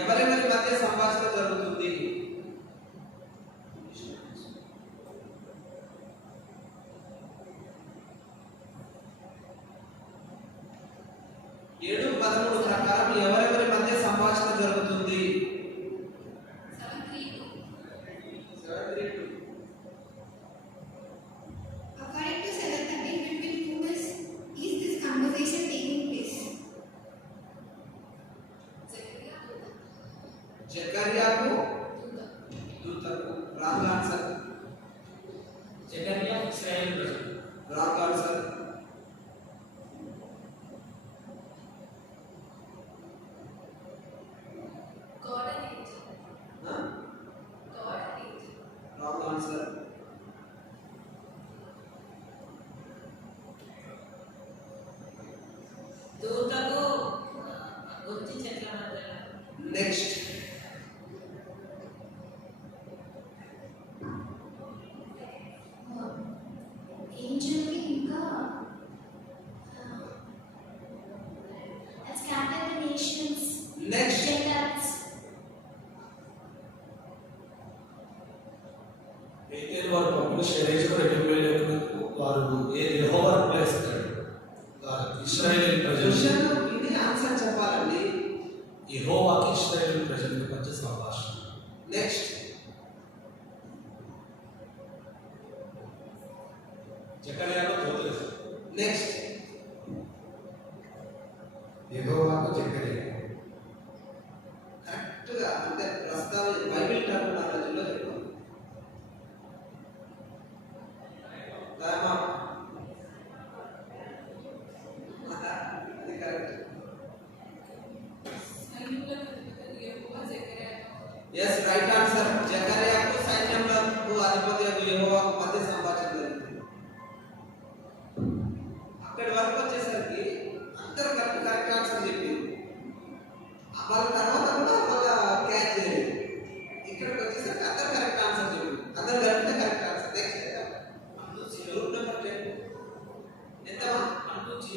ఎవరెవరి మధ్య సంభాషణ జరుగుతుంది? ఏడు 13 ప్రకారం ఎవరెవరి మధ్య సంభాషణ జరుగుతుంది? 7:3. 7:32. According to 7:13, between whom is this conversation taking place? జకర్యాకు దూతకు. Wrong answer. జకర్యా ఇశ్రాయేలు ప్రజలు. Wrong answer. God and angel. God and angel. Wrong answer. దూతకు గుర్తి చెట్ల మధ్యలో. నెక్స్ట్ Angel కి ఇంకా scatter the nations. Next Gentiles. బేతేలు వారు పంపిన శరీరం రెట్టింపు వారు యెహోవా రిప్లై ఇస్తాడు. ఇశ్రాయేలు ప్రజలు క్వశ్చన్ విని ఆన్సర్ చెప్పాలండి. యెహోవాకి ఇశ్రాయేలు ప్రజలకు మధ్య సంభాషణ. నెక్స్ట్ జకర్యాలో దూతలు. నెక్స్ట్ యెహోవాకు జకర్యా. Right answer. జకర్యాకు సైన్యంకు అధిపతి యెహోవాకు మధ్య సంభాషణ జరిగింది. అక్కడి వరకు వచ్చేసరికి అందరూ కరెక్ట్ ఆన్సర్ చెప్పింది. వాళ్ళ తర్వాత కూడా వాళ్ళ క్యాచ్ చేయలేదు. ఇక్కడికి వచ్చేసరికి అందరూ కరెక్ట్ ఆన్సర్ చెప్పింది. అందరూ కలిపితే correct answer. Next group number 10 ఎంత 120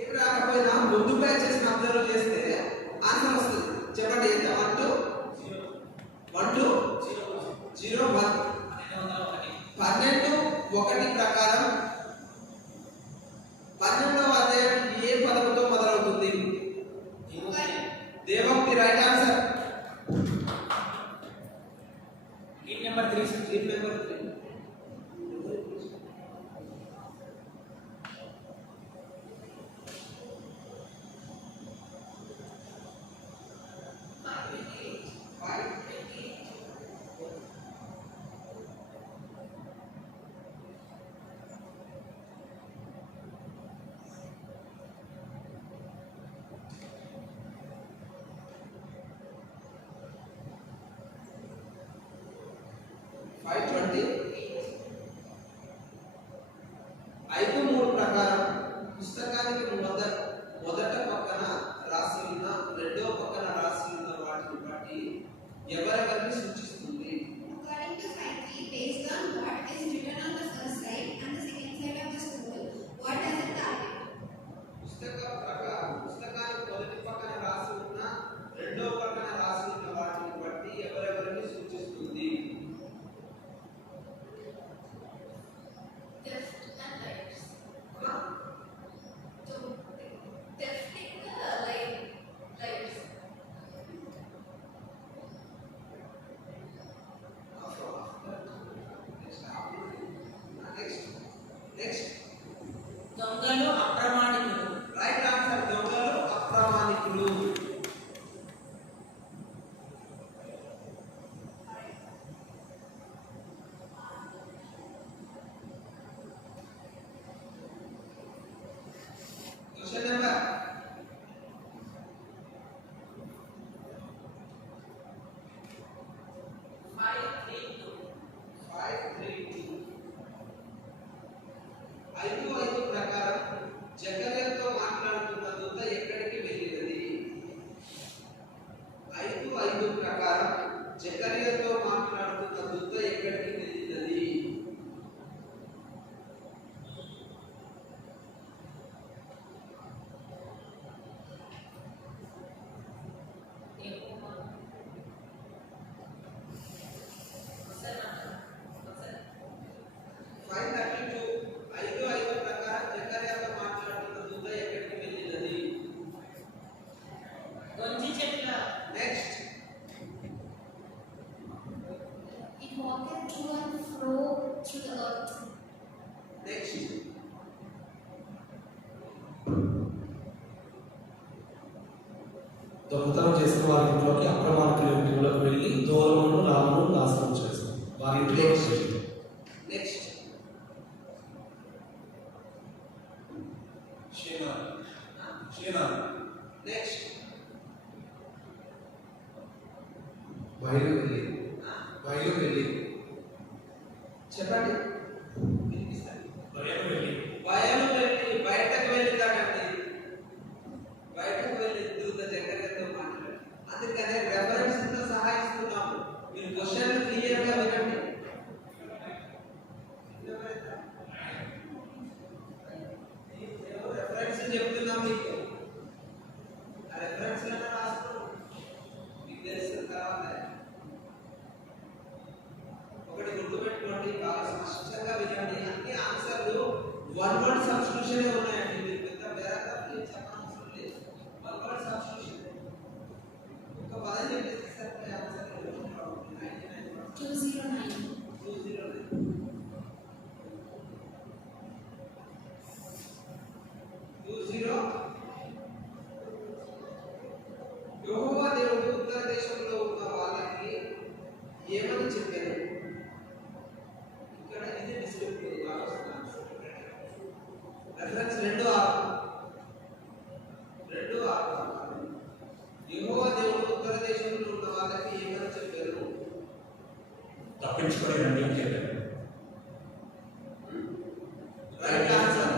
ఏం రాకపోయినా ముందు బ్యాచెస్ అబ్జర్వ్ చేస్తే ఆన్సర్ వస్తుంది. చెప్పండి ఎంత 1 2 0 1 12 ప్రకారం 12వ అధ్యాయం ఏ పదముతో మొదలవుతుంది? దేవోక్తి. Right answer. Lead number 3. Lead number 3. ప్రకారం పుస్తకానికి మొదట పక్కన రాసి ఉన్న రెండో పక్కన రాసి ఉన్న వాటిని బట్టి ఎవరెవరిని సూచిస్తుంది? According to side 3, based on what is written on the first side and the second side of the scroll, what does it target? పుస్తకానికి మొదటి పక్కన రాసి ఉన్న రెండో పక్కన రాసి ఉన్న వాటిని బట్టి ఎవరెవరిని సూచిస్తుంది? దొంగలు అప్రమాణికులు. Right answer. దొంగలు అప్రామాణికులు. Question number 532. 5:5 ప్రకారం జకర్యాతో మాట్లాడుతున్న దూత ఎక్కడికి వెళ్ళినది? 5:5 ప్రకారం జకర్యాతో మాట్లాడుతున్న దూత ఎక్కడికి వెళ్ళినది? ప్రకారం జకర్యాతో మాట్లాడుతున్న దూత ఎక్కడికి వెళ్ళినది? గొంజి చెట్ల. Next. It walketh to and fro through the earth. Next. దొంగతనం చేసిన వారి ఇంట్లోకి అప్రమాణికుల ఇంటిలోకి వెళ్ళి దూరమును రామును నాశనం చేశారు. వారి ఇంటిలో నెక్స్ట్. నెక్స్ట్. బయలు వెళ్ళి చెప్పండి. వినిపిస్తాను. బయలు వెళ్ళి బయటకు వెళ్ళిందాకండి. బయటకు వెళ్ళి దూత జకర్యాతో మాట్లాడు. అందుకనే రెఫరెన్స్ తో సహాయిస్తున్నాము. మీరు క్వశ్చన్ క్లియర్ గా వినండి. రెఫరెన్స్ చెప్తున్నాం మీకు. ఆ రెఫరెన్స్ లోనే రాసుకోండి. మీకు తెలిసిన తర్వాత ఒకటి గుర్తుపెట్టుకోండి, బాగా స్పష్టంగా వినండి. అన్ని ఆన్సర్లు వన్ వర్డ్ సబ్స్టిట్యూషన్ ఉన్నాయండి. మీరు పెద్ద పారాగ్రాఫ్ చెప్పనవసరం లేదు. One word substitution. ఒక పదం చెప్పేసి సరిపోయే ఆన్సర్ 209. 20. యెహోవా దేవుడు ఉత్తర దేశంలో ఉన్న వాళ్ళకి ఏమని చెప్పారు? ఇక్కడ ఇది descriptive. Reference 2 right answer.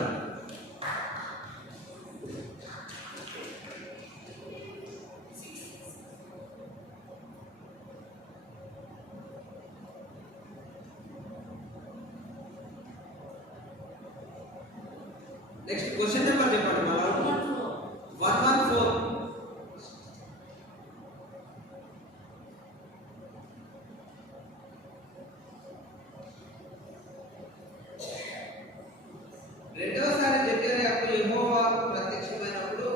Next question number చెప్పండి మా వాళ్ళు. 114. రెండవసారి జకర్యాకు యెహోవా ప్రత్యక్షమైనప్పుడు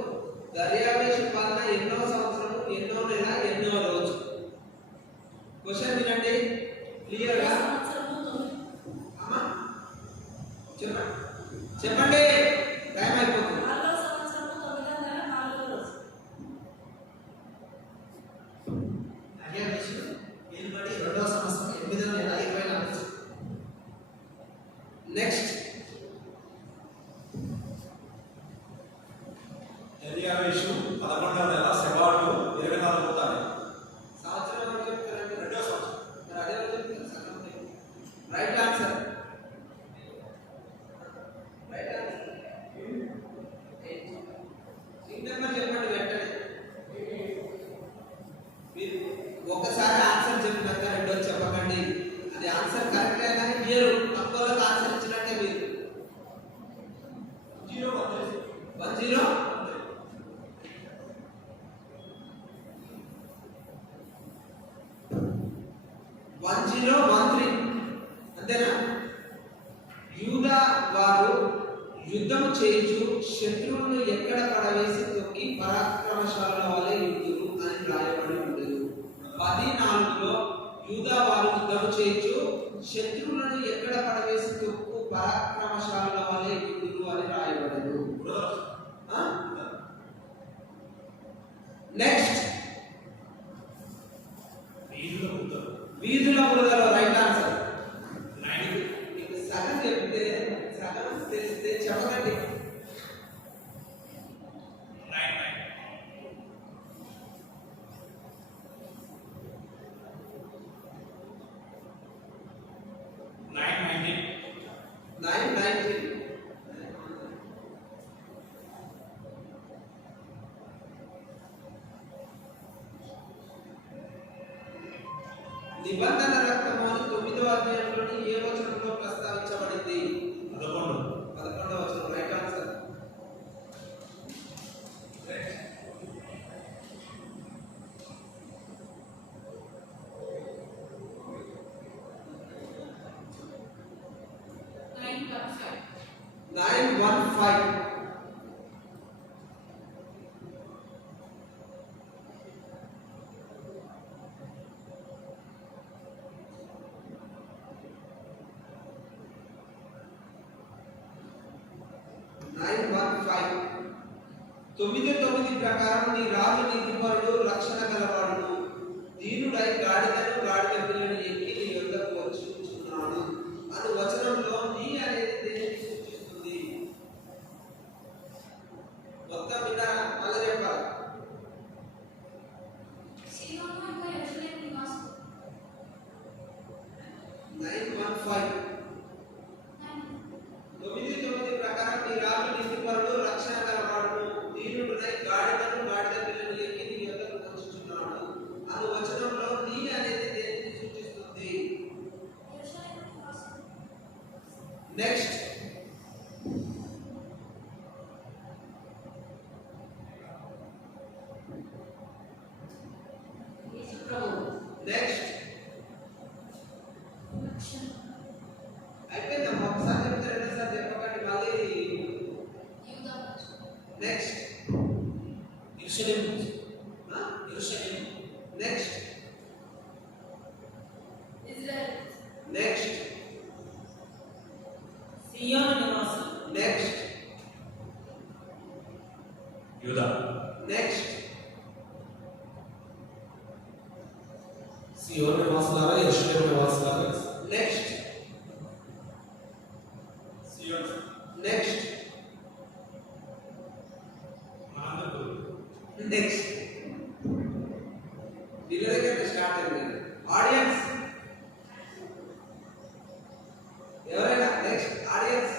దర్యావేషు పాలన ఎన్నో సంవత్సరము, ఎన్నో నెల, ఎన్నో రోజు. క్వశ్చన్ వినండి క్లియర్ గా. అమ్మా చెప్పండి చెప్పండి, టైం అయిపోతుంది. 4వ సంవత్సరము 9వ నెల 4వ రోజు. దర్యావేషు ఏలుబడి 2వ సంవత్సరం 8వ నెల 24వ రోజు. నెక్స్ట్ దర్యావేషు 11వ నెల సెబాటు 24వ తారీఖు. సంవత్సరం ఎవరు చెప్తారండి? 2వ సంవత్సరం. మరి అదే ఎవరు చెప్తారు? సగం చెప్పండి. Right answer. Right answer. Seat number చెప్పండి వెంటనే. మీరు ఒకసారి ఆన్సర్ చెప్పినాక రెండోది చెప్పకండి. అది ఆన్సర్ కరెక్ట్ అయినా మీరు తక్కువలో ఆన్సర్ ఇచ్చినట్టే. మీరు 10 1013 అంతేనా? యూదా వారు యుద్ధం చేయించు శత్రువులను ఎక్కడ పడవేసి తొక్కి పరాక్రమశాల వలె యుద్ధులు అని రాయబడి ఉండదు. 14లో యూదా వారు యుద్ధం చేయించు శత్రువులను ఎక్కడ పడవేసి తొక్కు పరాక్రమశాల వలె యుద్ధులు అని రాయబడదు. నెక్స్ట్ వీధుల బురదలో రైట్ ఆన్సర్. మీకు సగం చెప్తే సగం తెలిస్తే చెప్పకండి. నిబంధన రక్తము అని 9వ అధ్యాయంలోని ఏ వచనంలో ప్రస్తావించబడింది? 11వ వచనం. Right answer. $9.15. 915. తొమ్మిది ప్రకారం నీ రాజు నీతిపరుడు రక్షణ గలవాడును దీనుడై గాడిదను గాడిద పిల్లని ఎక్కి నీ యొద్దకు వచ్చుచున్నాడు అను వచనంలో నీ అనేది దేనిని సూచిస్తుంది? మొత్తం విన్నారా? మళ్ళీ చెప్పాలి. సీయోను ఇంకా యెరూషలేము నివాసులు. 915. 9 ప్రకారం నీ రాజు నీతిపరుడు రక్షణ గలవాడును దీనుడై గాడిదను గాడిద పిల్లని ఎక్కి నీ యొద్దకు వచ్చుచున్నాడు అను వచనంలో నీ అనేది దేనిని సూచిస్తుంది? యెరూషలేము నివాసులు. నెక్స్ట్ యేసు ప్రభువు. నెక్స్ట్ రక్షణ. అయిపోయిందమ్మా. ఒకసారి చెప్తే రెండోసారి చెప్పకండి. మళ్ళీ యూదా రాజు. నెక్స్ట్ యెరూషలేము. ఆ? యెరూషలేము. Next Israel. నెక్స్ట్ సియోను నివాసులు. నెక్స్ట్ యూదా. నెక్స్ట్ సీయోను నివాసులారా, యెరూషలేము నివాసులారా. నెక్స్ట్ సియోన్. నెక్స్ట్ నెక్స్ట్ వీళ్ళ దగ్గర స్టార్ట్ అయింది. ఆడియన్స్ ఎవరైనా నెక్స్ట్ ఆడియన్స్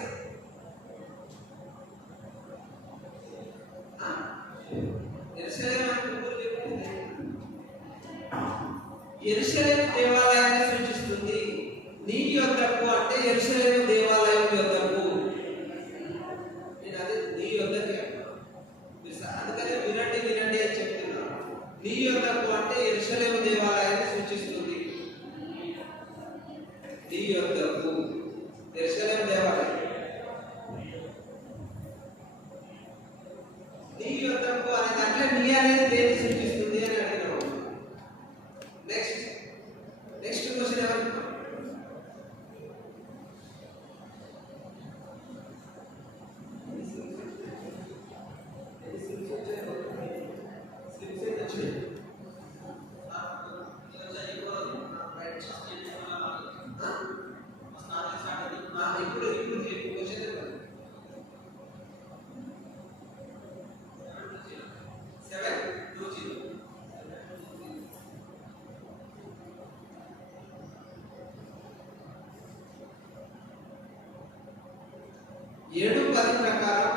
7:10 ప్రకారం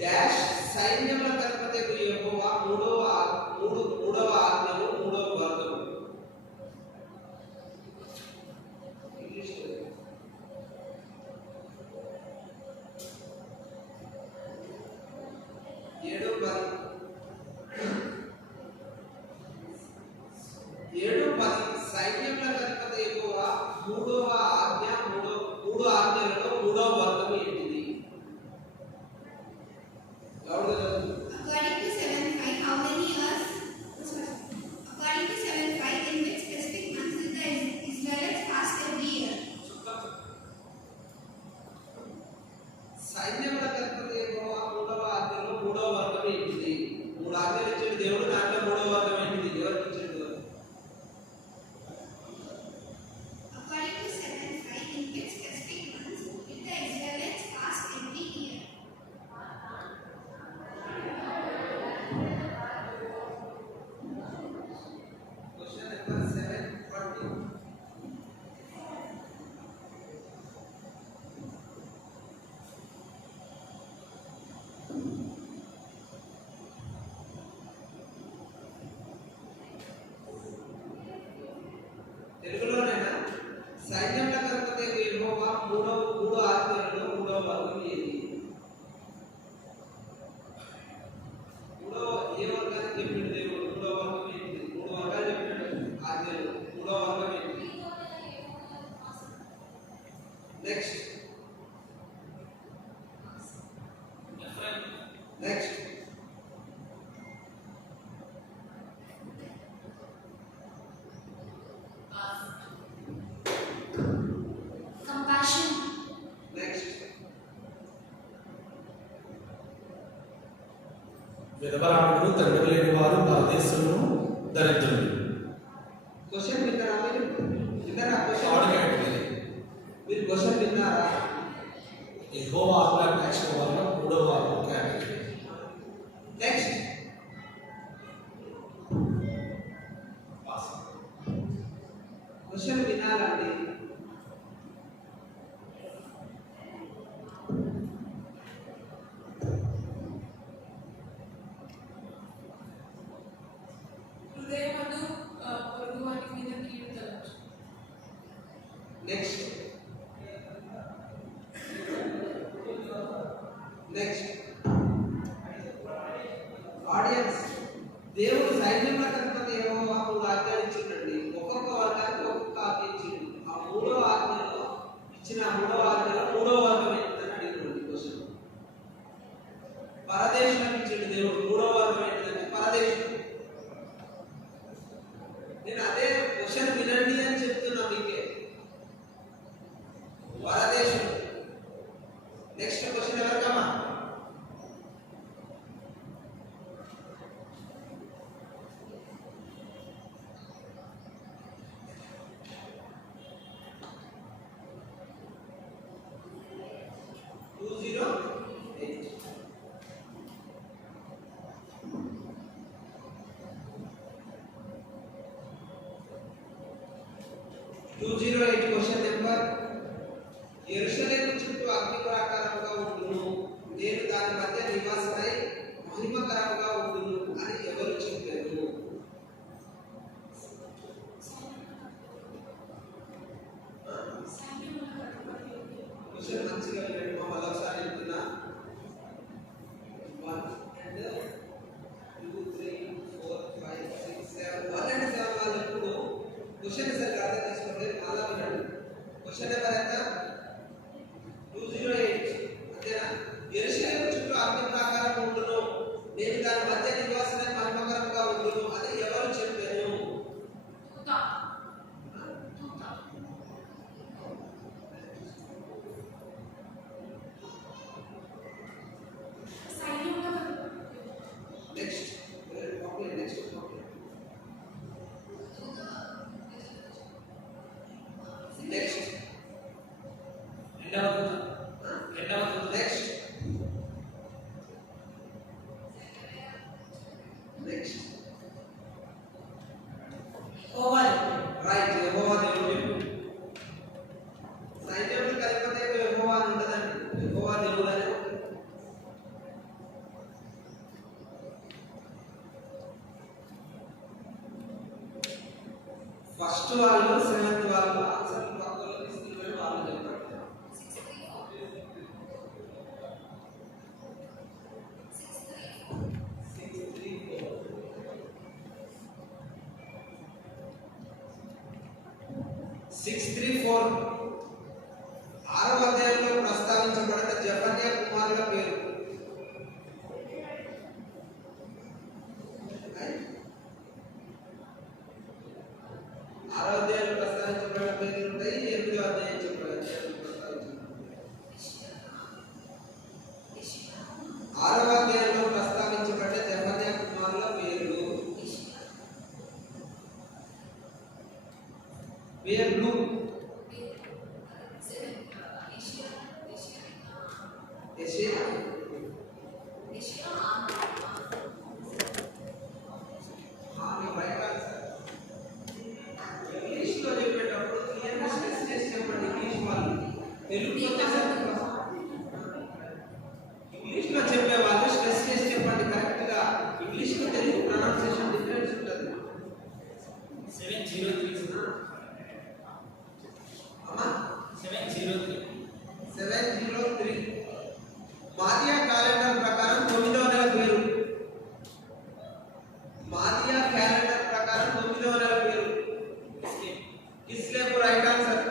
డాష్ సైన్యముల అధిపతియగు యెహోవా మూడవ ఆజ్ఞను మూడవ వర్గము. ఇంగ్లీష్ 7:10 సైన్యముల అధిపతి యెహోవా మూడవ ఆజ్ఞ మూడు ఆజ్ఞలలో మూడవ వర్గము ఏంటిది? According to 7:5, how many years? According to 7:5, in which specific months did the Israelites fast every year? సైన్యముల అధిపతి యెహోవా మూడవ ఆజ్ఞలో మూడవ వర్గం ఏంటిది? మూడు ఆజ్ఞలు ఇచ్చిన దేవుడు, దాంట్లో మూడవ వర్గం ఏంటిది? ఎవరికి ఇచ్చాడు? According to 7:5, in which specific months did the Israelites fast every year? Question number 7:20. తెలుగులోనేనా? సైన్యముల అధిపతి యెహోవా మూడు ఆజ్ఞలలో మూడవ వర్గం ఏది? ఏ వర్గానికి చెప్పిండు దేవుడు? మూడవ వర్గం ఏంటి? మూడు వర్గాలు చెప్పినాడు ఆజ్ఞలు. మూడవ వర్గం ఏంటి? Next Compassion. నెక్స్ట్ విధవరాముడు తండ్రి లేని వారు భారతదేశంలో దరిద్రులు. క్వశ్చన్ విన్నారా మీరు? విన్నారా ఆడిగా క్వశ్చన్? ఉంటుంది. మీరు క్వశ్చన్ విన్నారా? యెహోవా ఆజ్ఞ నేర్చుకోవడం వల్ల మూడవ వర్గం కేటగిరీ. Next question వినాలండి. హృదయమందు పొరుగువాని మీద కీడు తలచు. నెక్స్ట్ ఆడియన్స్, దేవుడు సైన్యముల అధిపతి యెహోవా మూడు ఆజ్ఞలు ఇచ్చిండండి. ఒక్కొక్క వర్గానికి ఒక్కొక్క ఆజ్ఞ ఇచ్చిండు. ఆ మూడవ ఆజ్ఞలో మూడవ వర్గం ఏంటని అడిగినండి క్వశ్చన్. పరదేశం ఇచ్చిండు దేవుడు. మూడవ వర్గం ఏంటంటే పరదేశం. నేను అదే క్వశ్చన్ వినండి అని చెప్తున్నా మీకే. పరదేశం. నెక్స్ట్ క్వశ్చన్ ఎవరికమ్మా? Question number. యెరూషలేము చుట్టూ అగ్ని ప్రాకారముగా ఉండును, నేను దాని మధ్య నివాసమై మహిమకరంగా ఉండును అని ఎవరు చెప్పారు? క్వశ్చన్ మంచిగా వినండి. మళ్ళీ ఒకసారి చెప్తున్నా. 1 and 2 3 4 5 6 7 1 and 7 వాళ్ళు ఎప్పుడు క్వశ్చన్ సరిగ్గా అర్థం చేసుకోండి. మళ్ళా వినండి. క్వశ్చన్ నెంబర్ ఎంత? 208. అంతేనా? యెరూషలేము చుట్టూ అగ్ని ప్రాకారం ఉండును, నేను దాని మధ్య నివాసమై మహిమకరంగా ఉండును అని ఎవరు చెప్పారు? నెక్స్ట్ నెక్స్ట్ నెక్స్ట్ రెండవ నెక్స్ట్ ఫస్ట్ వాళ్ళు సెవెంత్ వాళ్ళు ఆన్సర్ పక్కలో తీసుకుని వాళ్ళు చెప్పండి. 634 ఆరవ అధ్యాయంలో ప్రస్తావించబడిన జెఫన్యా కుమారుల పేరు. ఆరవ అధ్యాయంలో ప్రస్తావించబడిన పేర్లు ఉంటాయి. 8వ అధ్యాయం ఆరవ అధ్యాయంలో ప్రస్తావించబడిన జెఫన్యా కుమారుల పేర్లు. పేర్లు ఇంగ్లీష్లో చెప్పేటప్పుడు క్లియర్గా స్ట్రెస్ చేసి చెప్పండి. ఇంగ్లీష్ వాళ్ళు ఇంగ్లీష్లో చెప్పే వాళ్ళు స్ట్రెస్ చేసి చెప్పండి కరెక్ట్గా. ఇంగ్లీష్లో తెలుగు ప్రొనౌన్సియేషన్ డిఫరెన్స్ ఉంటుంది. 703 అమ్మా 703 మాదియా క్యాలెండర్ ప్రకారం 9వ నెల పేరు. మాదియా క్యాలెండర్ ప్రకారం 9వ నెల పేరు కిస్లేవు. Right answer.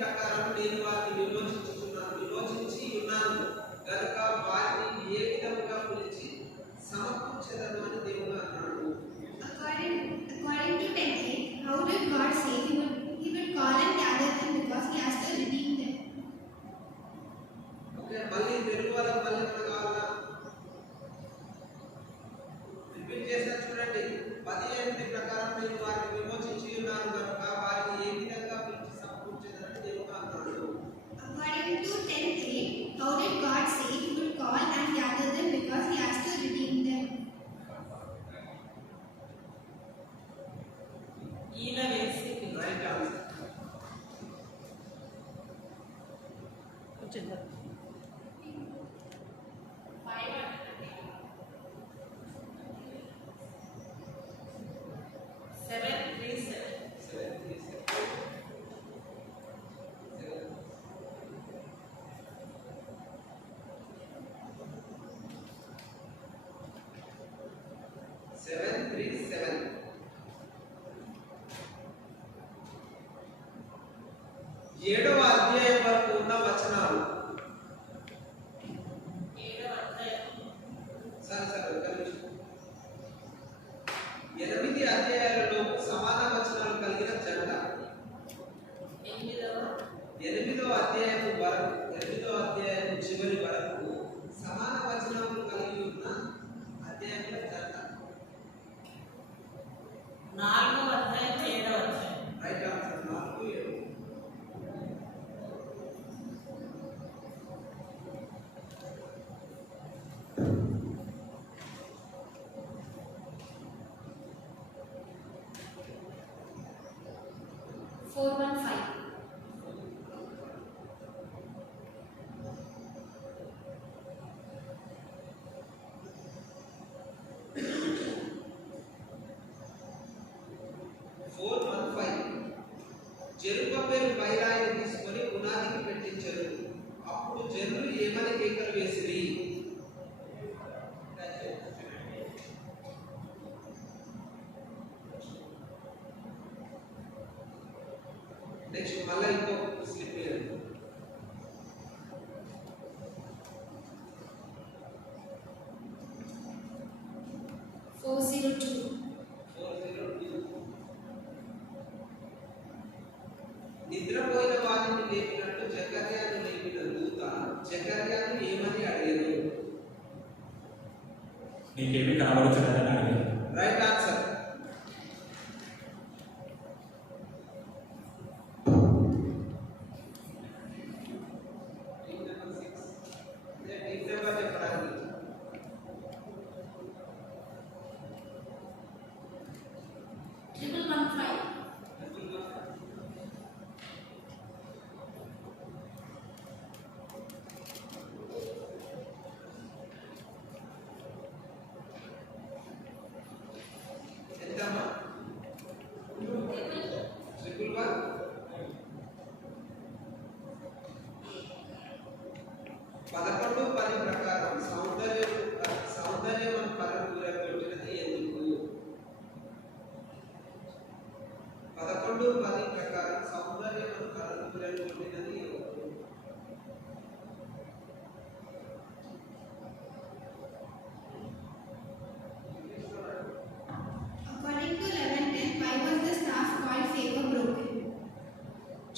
ప్రకారం నేను వారిని విమోచించి ఉన్నాను కనుక వారిని ఏ విధముగా పిలిచి సమకూర్చెదను అని దేవుడు అన్నాడు. According to 10a, how did God say he would call and gather them because he has to redeem them? Okay, మళ్ళీ తెలుగు వాళ్ళకి మళ్ళీ కావాలా? రిపీట్ చేస్తాను చూడండి. 18 ప్రకారం నేను వారిని విమోచించి ఉన్నాను కనుక వారిని ఏ విధంగా పిలిచి సమకూర్చెదనని దేవుడు అన్నాడు. According to 10a, how did God say he would call and gather them because he has to redeem them? ఈల వేసి రైట్ ఆన్సర్. వచ్చిందా 737. ఏడవ అధ్యాయం వరకు ఉన్న వచనాలు. సరే ఒక నిమిషం. 8 అధ్యాయాలలో సమాన వచనాలు కలిగిన జంట. 8వ అధ్యాయం వరకు 8వ అధ్యాయం చివరి వరకు సమాన వచనాలు కలిగి ఉన్న అధ్యాయముల జంట. 4వ అధ్యాయం 7వ అధ్యాయం. Right answer. 4, 7. జెరుబ్బేలు పైరాయిని తీసుకొని పునాదికి పెట్టించారు. అప్పుడు జనులు ఏమని కేకలు వేసిరి? నెక్స్ట్ మళ్ళీ ఇంకో స్లిప్ వేయండి. 402. నిద్రపోయిన వారిని లేపినట్టు జకర్యాను లేపిన దూత జకర్యాను ఏమని అడిగారు? నీకేమి కనబడుతున్నదని అడిగారు. రైట్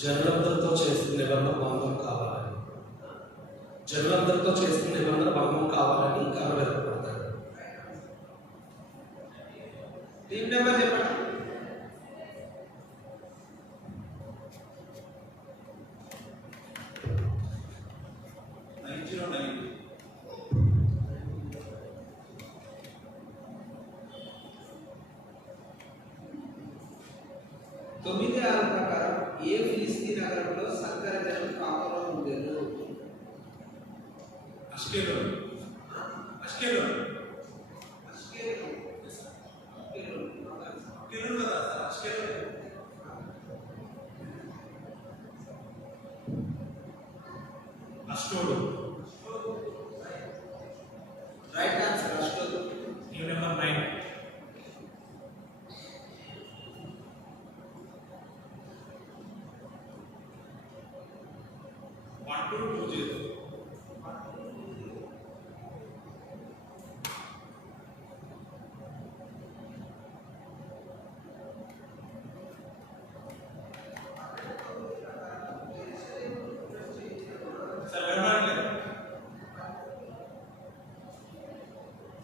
జనులందరితో చేసిన నిబంధన భంగం కావాలని, జనులందరితో చేసిన నిబంధన భంగం కావాలని కలవెరపడతాడు. టీం నెంబర్ చెప్పండి. తొమ్మిది ఆరు ప్రకారం ఏ ఫిలిస్తీ నగరంలో సంకర జనం కాపురం ఉండేను? అష్కెలోను. అష్కెలోను. అష్కెలోను. అష్కెలోను కదా సార్, అష్కెలోను. అష్టోడు. రైట్ ఆన్సర్ అష్డోదు. Team number 9. సార్ వినపడట్లేదు.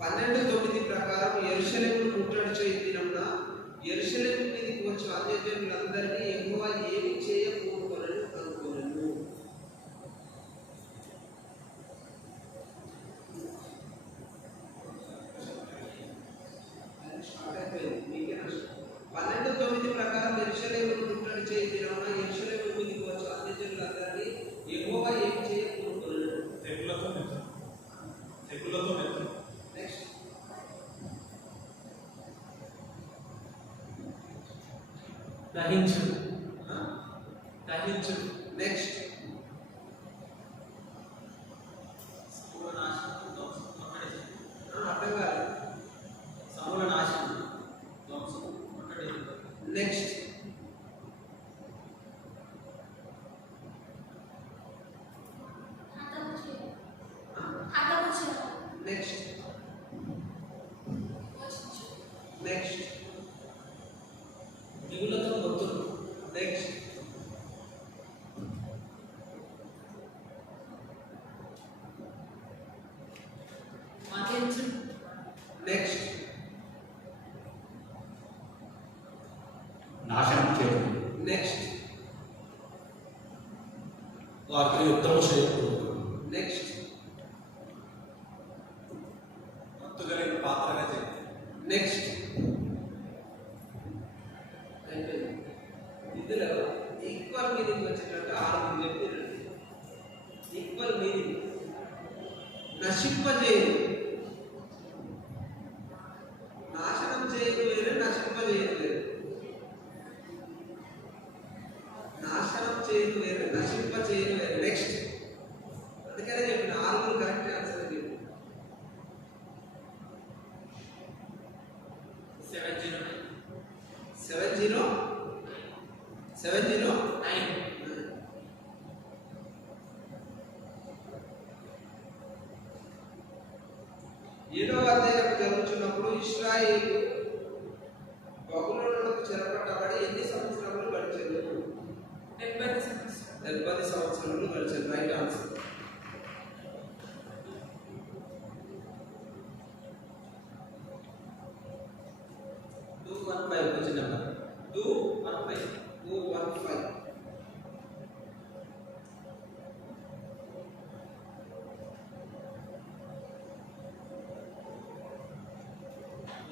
12:9 ప్రకారం యెరూషలేమును ముట్టడి చేయదినమున యెరూషలేము మీదకి వచ్చి అన్యజనులందరినీ యెహోవా ఏమి చేయకూడదని అనుకోలేదు. స్టార్ట్ అయిపోయింది. మీకే నష్టం. 12:9 ప్రకారం యెరూషలేమును ముట్టడి చేయదినమున యెరూషలేము మీదకి వచ్చి అన్యజనులందరినీ యెహోవా ఏమి చేయకూడదని. తెగులతో నెత్తం. తెగులతో నెత్తం. నెక్స్ట్ దహించు, దహించు. నెక్స్ట్ సమూల నాశనం, ధ్వంసం, ముట్టడి. అర్థం కాదు. సమూల నాశనం, ధ్వంసం, ముట్టడి. నెక్స్ట్ నెక్స్ట్ నెక్స్ట్ మిగులతో భక్తులు. నెక్స్ట్ మదించు, నెక్స్ట్ నాశనం చేయడం. నెక్స్ట్ వారితో యుద్ధం చేయకూడదు. నెక్స్ట్ మత్తు కలిగిన పాత్రగా చేయాలి. నెక్స్ట్ ఇందులో ఈక్వల్ మీనింగ్ వచ్చేటట్టు 6 చెప్పారు. ఈక్వల్ మీనింగ్ నశింపజేయదు. నాశనం చేయదు వేరే, నశింపజేయదు వేరే. నాశనం చేయదు వేరే, నశింపజేయదు వేరే. నెక్స్ట్ అందుకనే చెప్పిన 6 కరెక్ట్ ఆన్సర్ చెప్పి 709 7వ అధ్యాయం జరుగుతున్నప్పుడు ఇశ్రాయేలు బబులోనులకు చెరపట్టబడి ఎన్ని సంవత్సరాలు గడిచారు? 70 సంవత్సరాలు. 70 సంవత్సరాలు గడిచారు. Right answer. Question number 215.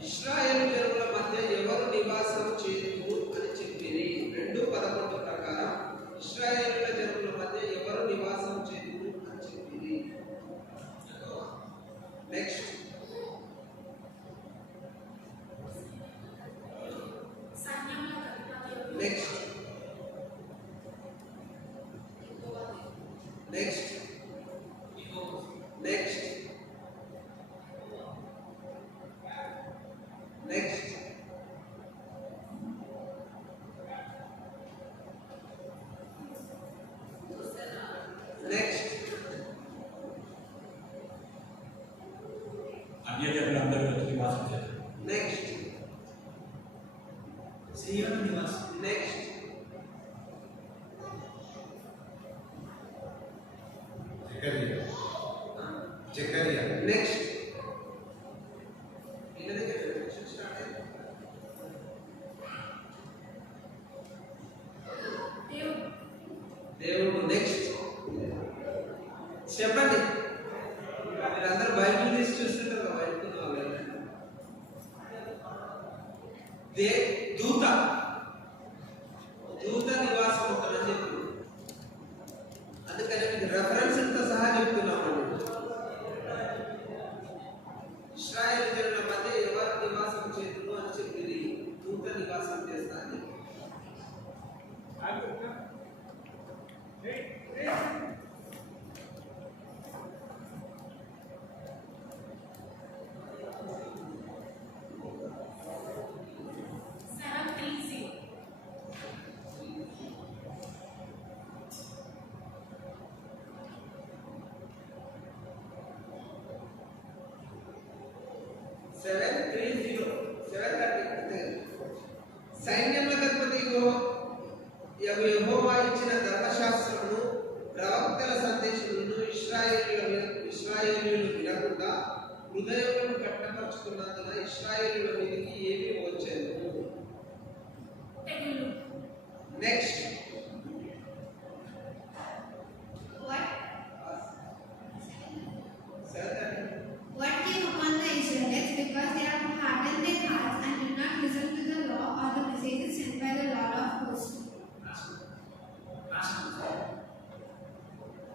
ఇశ్రాయేలు జనుల మధ్య ఎవరు నివాసం చేయరు అని చెప్పింది. 2:11 ప్రకారం ఇశ్రాయేలుల జనుల మధ్య ఎవరు నివాసం చేయరు అని చెప్పింది. Next next next next next next అన్యజనులందరూ వచ్చి నివాసం చేశారు. నెక్స్ట్ సియోను నివాసం. నెక్స్ట్ చెప్పండి. మీరందరూ బైబిల్ తీసి చూస్తుంటారు కదా, బైబిల్ దూత నివాసం ఉంటుందని చెప్పి, అందుకని మీకు రెఫరెన్స్ తో సహా చెప్తున్నామండి. ఇశ్రాయేలు జనుల మధ్య ఎవరు నివాసం చేతులు అని చెప్పి దూత నివాసం చేస్తా అని. సైన్యములకు అధిపతి యెహోవా ఇచ్చిన ధర్మశాస్త్రమును ప్రవక్తల సందేశములను ఇశ్రాయేలీయులు వినకుండా హృదయములను కట్టపరుచుకున్నందున ఇశ్రాయేలీయుల మీదకి ఏమీ వచ్చేది. Next What came upon the Israelites because they have hardened their hearts and did not listen to the law or the messages sent by the Lord of hosts.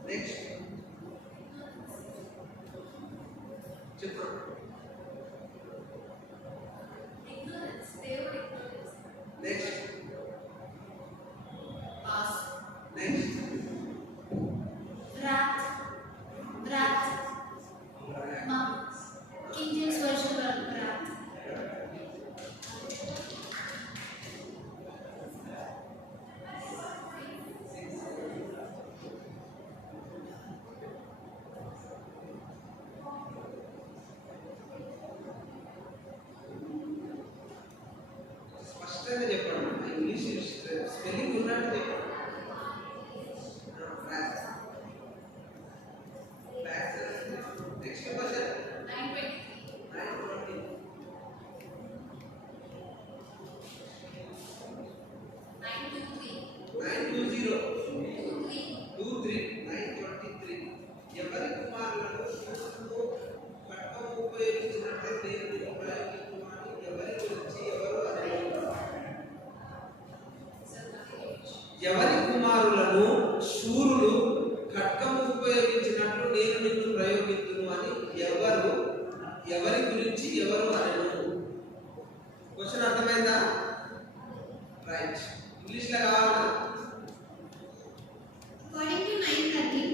Next చెప్పు. Ignorance. They were ignorance. Next Pass. Next Wrath. Wrath. King James Version wrath. స్పష్టంగా చెప్పండి. English spelling ఉన్నట్టు చెప్పండి. Next question 920. 923 ఎవరి కుమారులను శూరులను ఖడ్గము ఉపయోగించినట్లే దేవుని ప్రయోగించుకుని ఎవరి గురించి ఎవరు అనేవారు? ఎవరి కుమారులను శూరులు ఖడ్గము ఉపయోగించినట్లు నేను నిన్ను ప్రయోగిస్తును అని ఎవరి గురించి ఎవరు అనను? క్వశ్చన్ అర్థమైందా? రైట్. ఇంగ్లీష్ లో కావాలి. According to 9:13,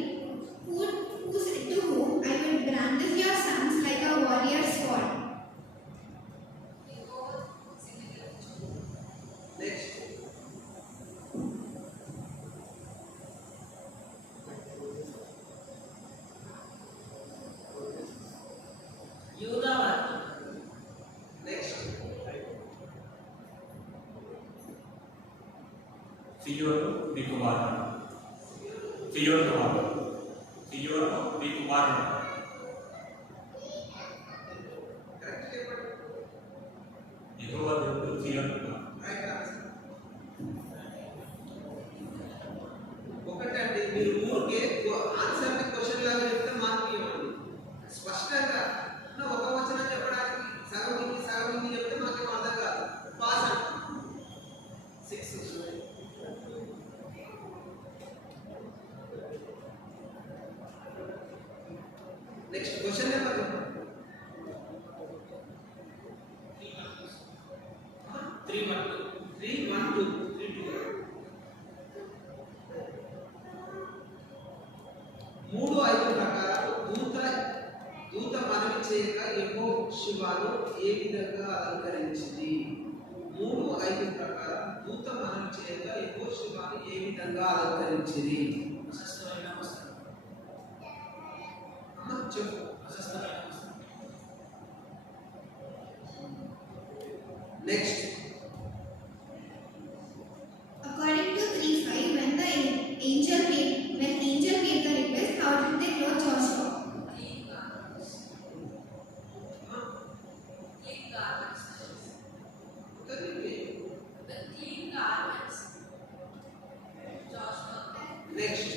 who said to whom, I will brandish your sons like a warrior's sword. Next యూదావారు. నెక్స్ట్ సియోను మీ కుమారుడు. సియోను కుమారుడు. సియోను మీ కుమారుడు. కరెక్ట్ చెప్పండి. యెహోవా దేవుడు సియోను కుమారుడు. Right answer. ఒకటండి, మీరు ఊరికే ఆన్సర్ ని క్వశ్చన్ లాగా చెప్తే మార్క్ ఇవ్వండి. స్పష్టంగా ఒక వచనం చెప్పడానికి సగం చెప్తే మాకేం అర్థం కాదు. పాస్ అండి. 6 నెక్స్ట్ క్వశ్చన్ నెంబర్ 312. మూడు ఐదు ప్రకారం దూత మనవి చేయక యెహోషువను ఏ విధంగా అలంకరించింది? 3:5 ప్రకారం దూత మనవి చేయక యెహోషువను ఏ విధంగా అలంకరించింది? అస్వస్థమైన వస్త్రం. అమ్మ చెప్పు. అస్వస్థమైన వస్త్రం. Next According to 3:5, when angel made the request, how did they clothe Joshua? Clean garments. Clean garments. చదివి. The clean garments. Joshua. Next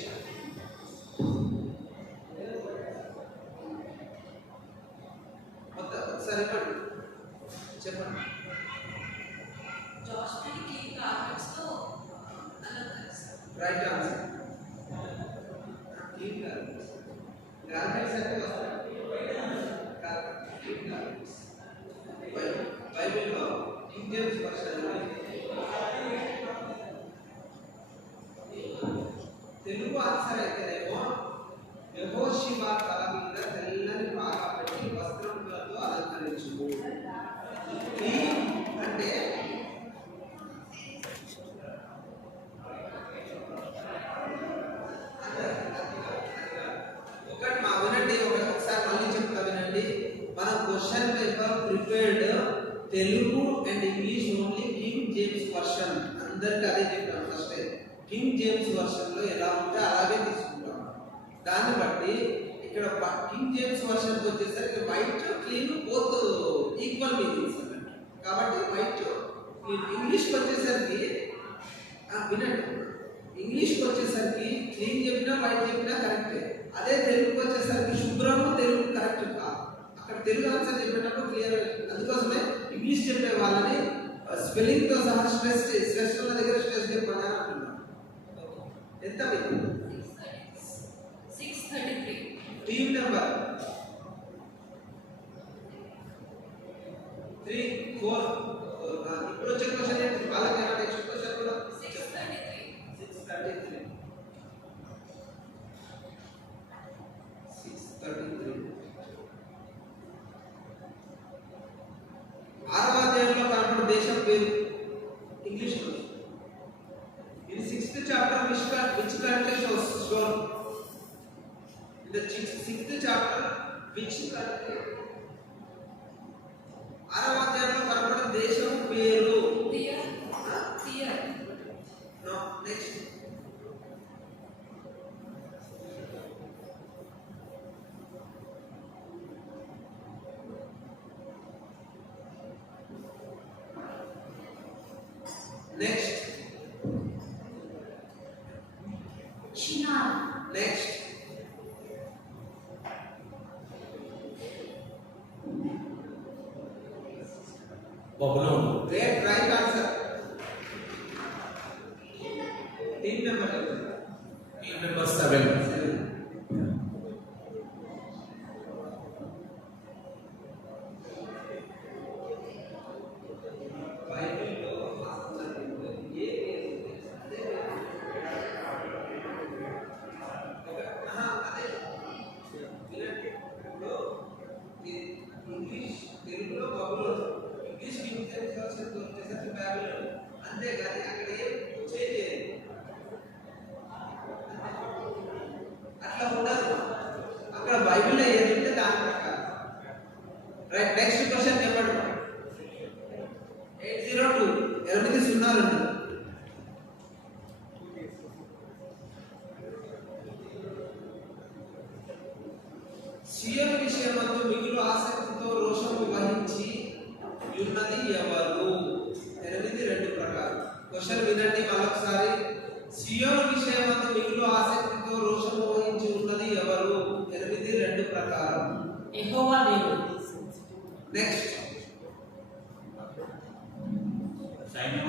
జాష్ అని క్లీన్ గార్మెంట్స్ తో అన్నారు sir. Right answer. Clean garments. Garments అంటే వస్తాయి. Clean garments. బైబిల్లో king James version Telugu answer అయితేనేమో యెహోషువ తల మీద తెల్లని పాక పెట్టి వస్త్రములతో అలంకరించుము. అంటే ఒకటి మా వినండి, ఒకసారి మళ్ళీ చెప్తా వినండి. మన question paper prepared Telugu and English only king James version. అందరికి అదే చెప్పాను ఫస్ట్. కింగ్ జేమ్స్ వర్షన్ లో ఎలా ఉంటే అలాగే తీసుకుంటాం. దాన్ని బట్టి ఇక్కడ కింగ్ జేమ్స్ వర్షన్ వచ్చేసరికి white clean both equal meanings అన్నట్టు. కాబట్టి వైట్ ఇంగ్లీష్కి వచ్చేసరికి వినండి, ఇంగ్లీష్కి వచ్చేసరికి క్లీన్ చెప్పినా వైట్ చెప్పినా కరెక్టే. అదే తెలుగుకి వచ్చేసరికి శుభ్రము తెలుగు కరెక్ట్ కాదు. అక్కడ తెలుగు ఆన్సర్ చెప్పేటప్పుడు క్లియర్. అందుకోసమే ఇంగ్లీష్ చెప్పే వాళ్ళని స్పెల్లింగ్ తో సహా స్ట్రెస్ ఉన్న దగ్గర స్ట్రెస్ చెప్పాలని అంటున్నాను. ఎంత మీకు 633 టీమ్ నెంబర్ 3 4 ఇప్పుడు వచ్చే క్వశ్చన్ ఏంటి? వాళ్ళకి ఏమైనా నెక్స్ట్ క్వశ్చన్ కూడా 633 ఆరవ అధ్యాయంలో కనబడే దేశం పేరు ఇంగ్లీష్ లో. ఇది 6th chapter which country shown in the 6th chapter which country. ఆరవ అధ్యాయంలో కనబడే దేశం పేరు Dear no next next Shinar. Next Babylon. Right answer. Team number team number 7. బైబిల్లో ఏ ఇంగ్లీష్ తెలుగులో బబులోన్, ఇంగ్లీష్ వచ్చేసరికి బాబిలోన్. అంతేగాని అక్కడ ఏం చేయలేదు. అట్లా ఉండదు. అక్కడ బైబిల్లో ఏది ఉంటే దాని ప్రకారం. రైట్. నెక్స్ట్ క్వశ్చన్ చెప్పండి. 802 802. సియోను విషయమందు మిగులు ఆసక్తితో రోషము వహించి ఉన్నది ఎవరు? 8:2 ప్రకారం. క్వశ్చన్ వినండి మరొకసారి. సియోను విషయమందు మిగులు ఆసక్తితో రోషము వహించి ఉన్నది ఎవరు? 8:2 ప్రకారం. యెహోవా దేవుడు. నెక్స్ట్ సైన్యం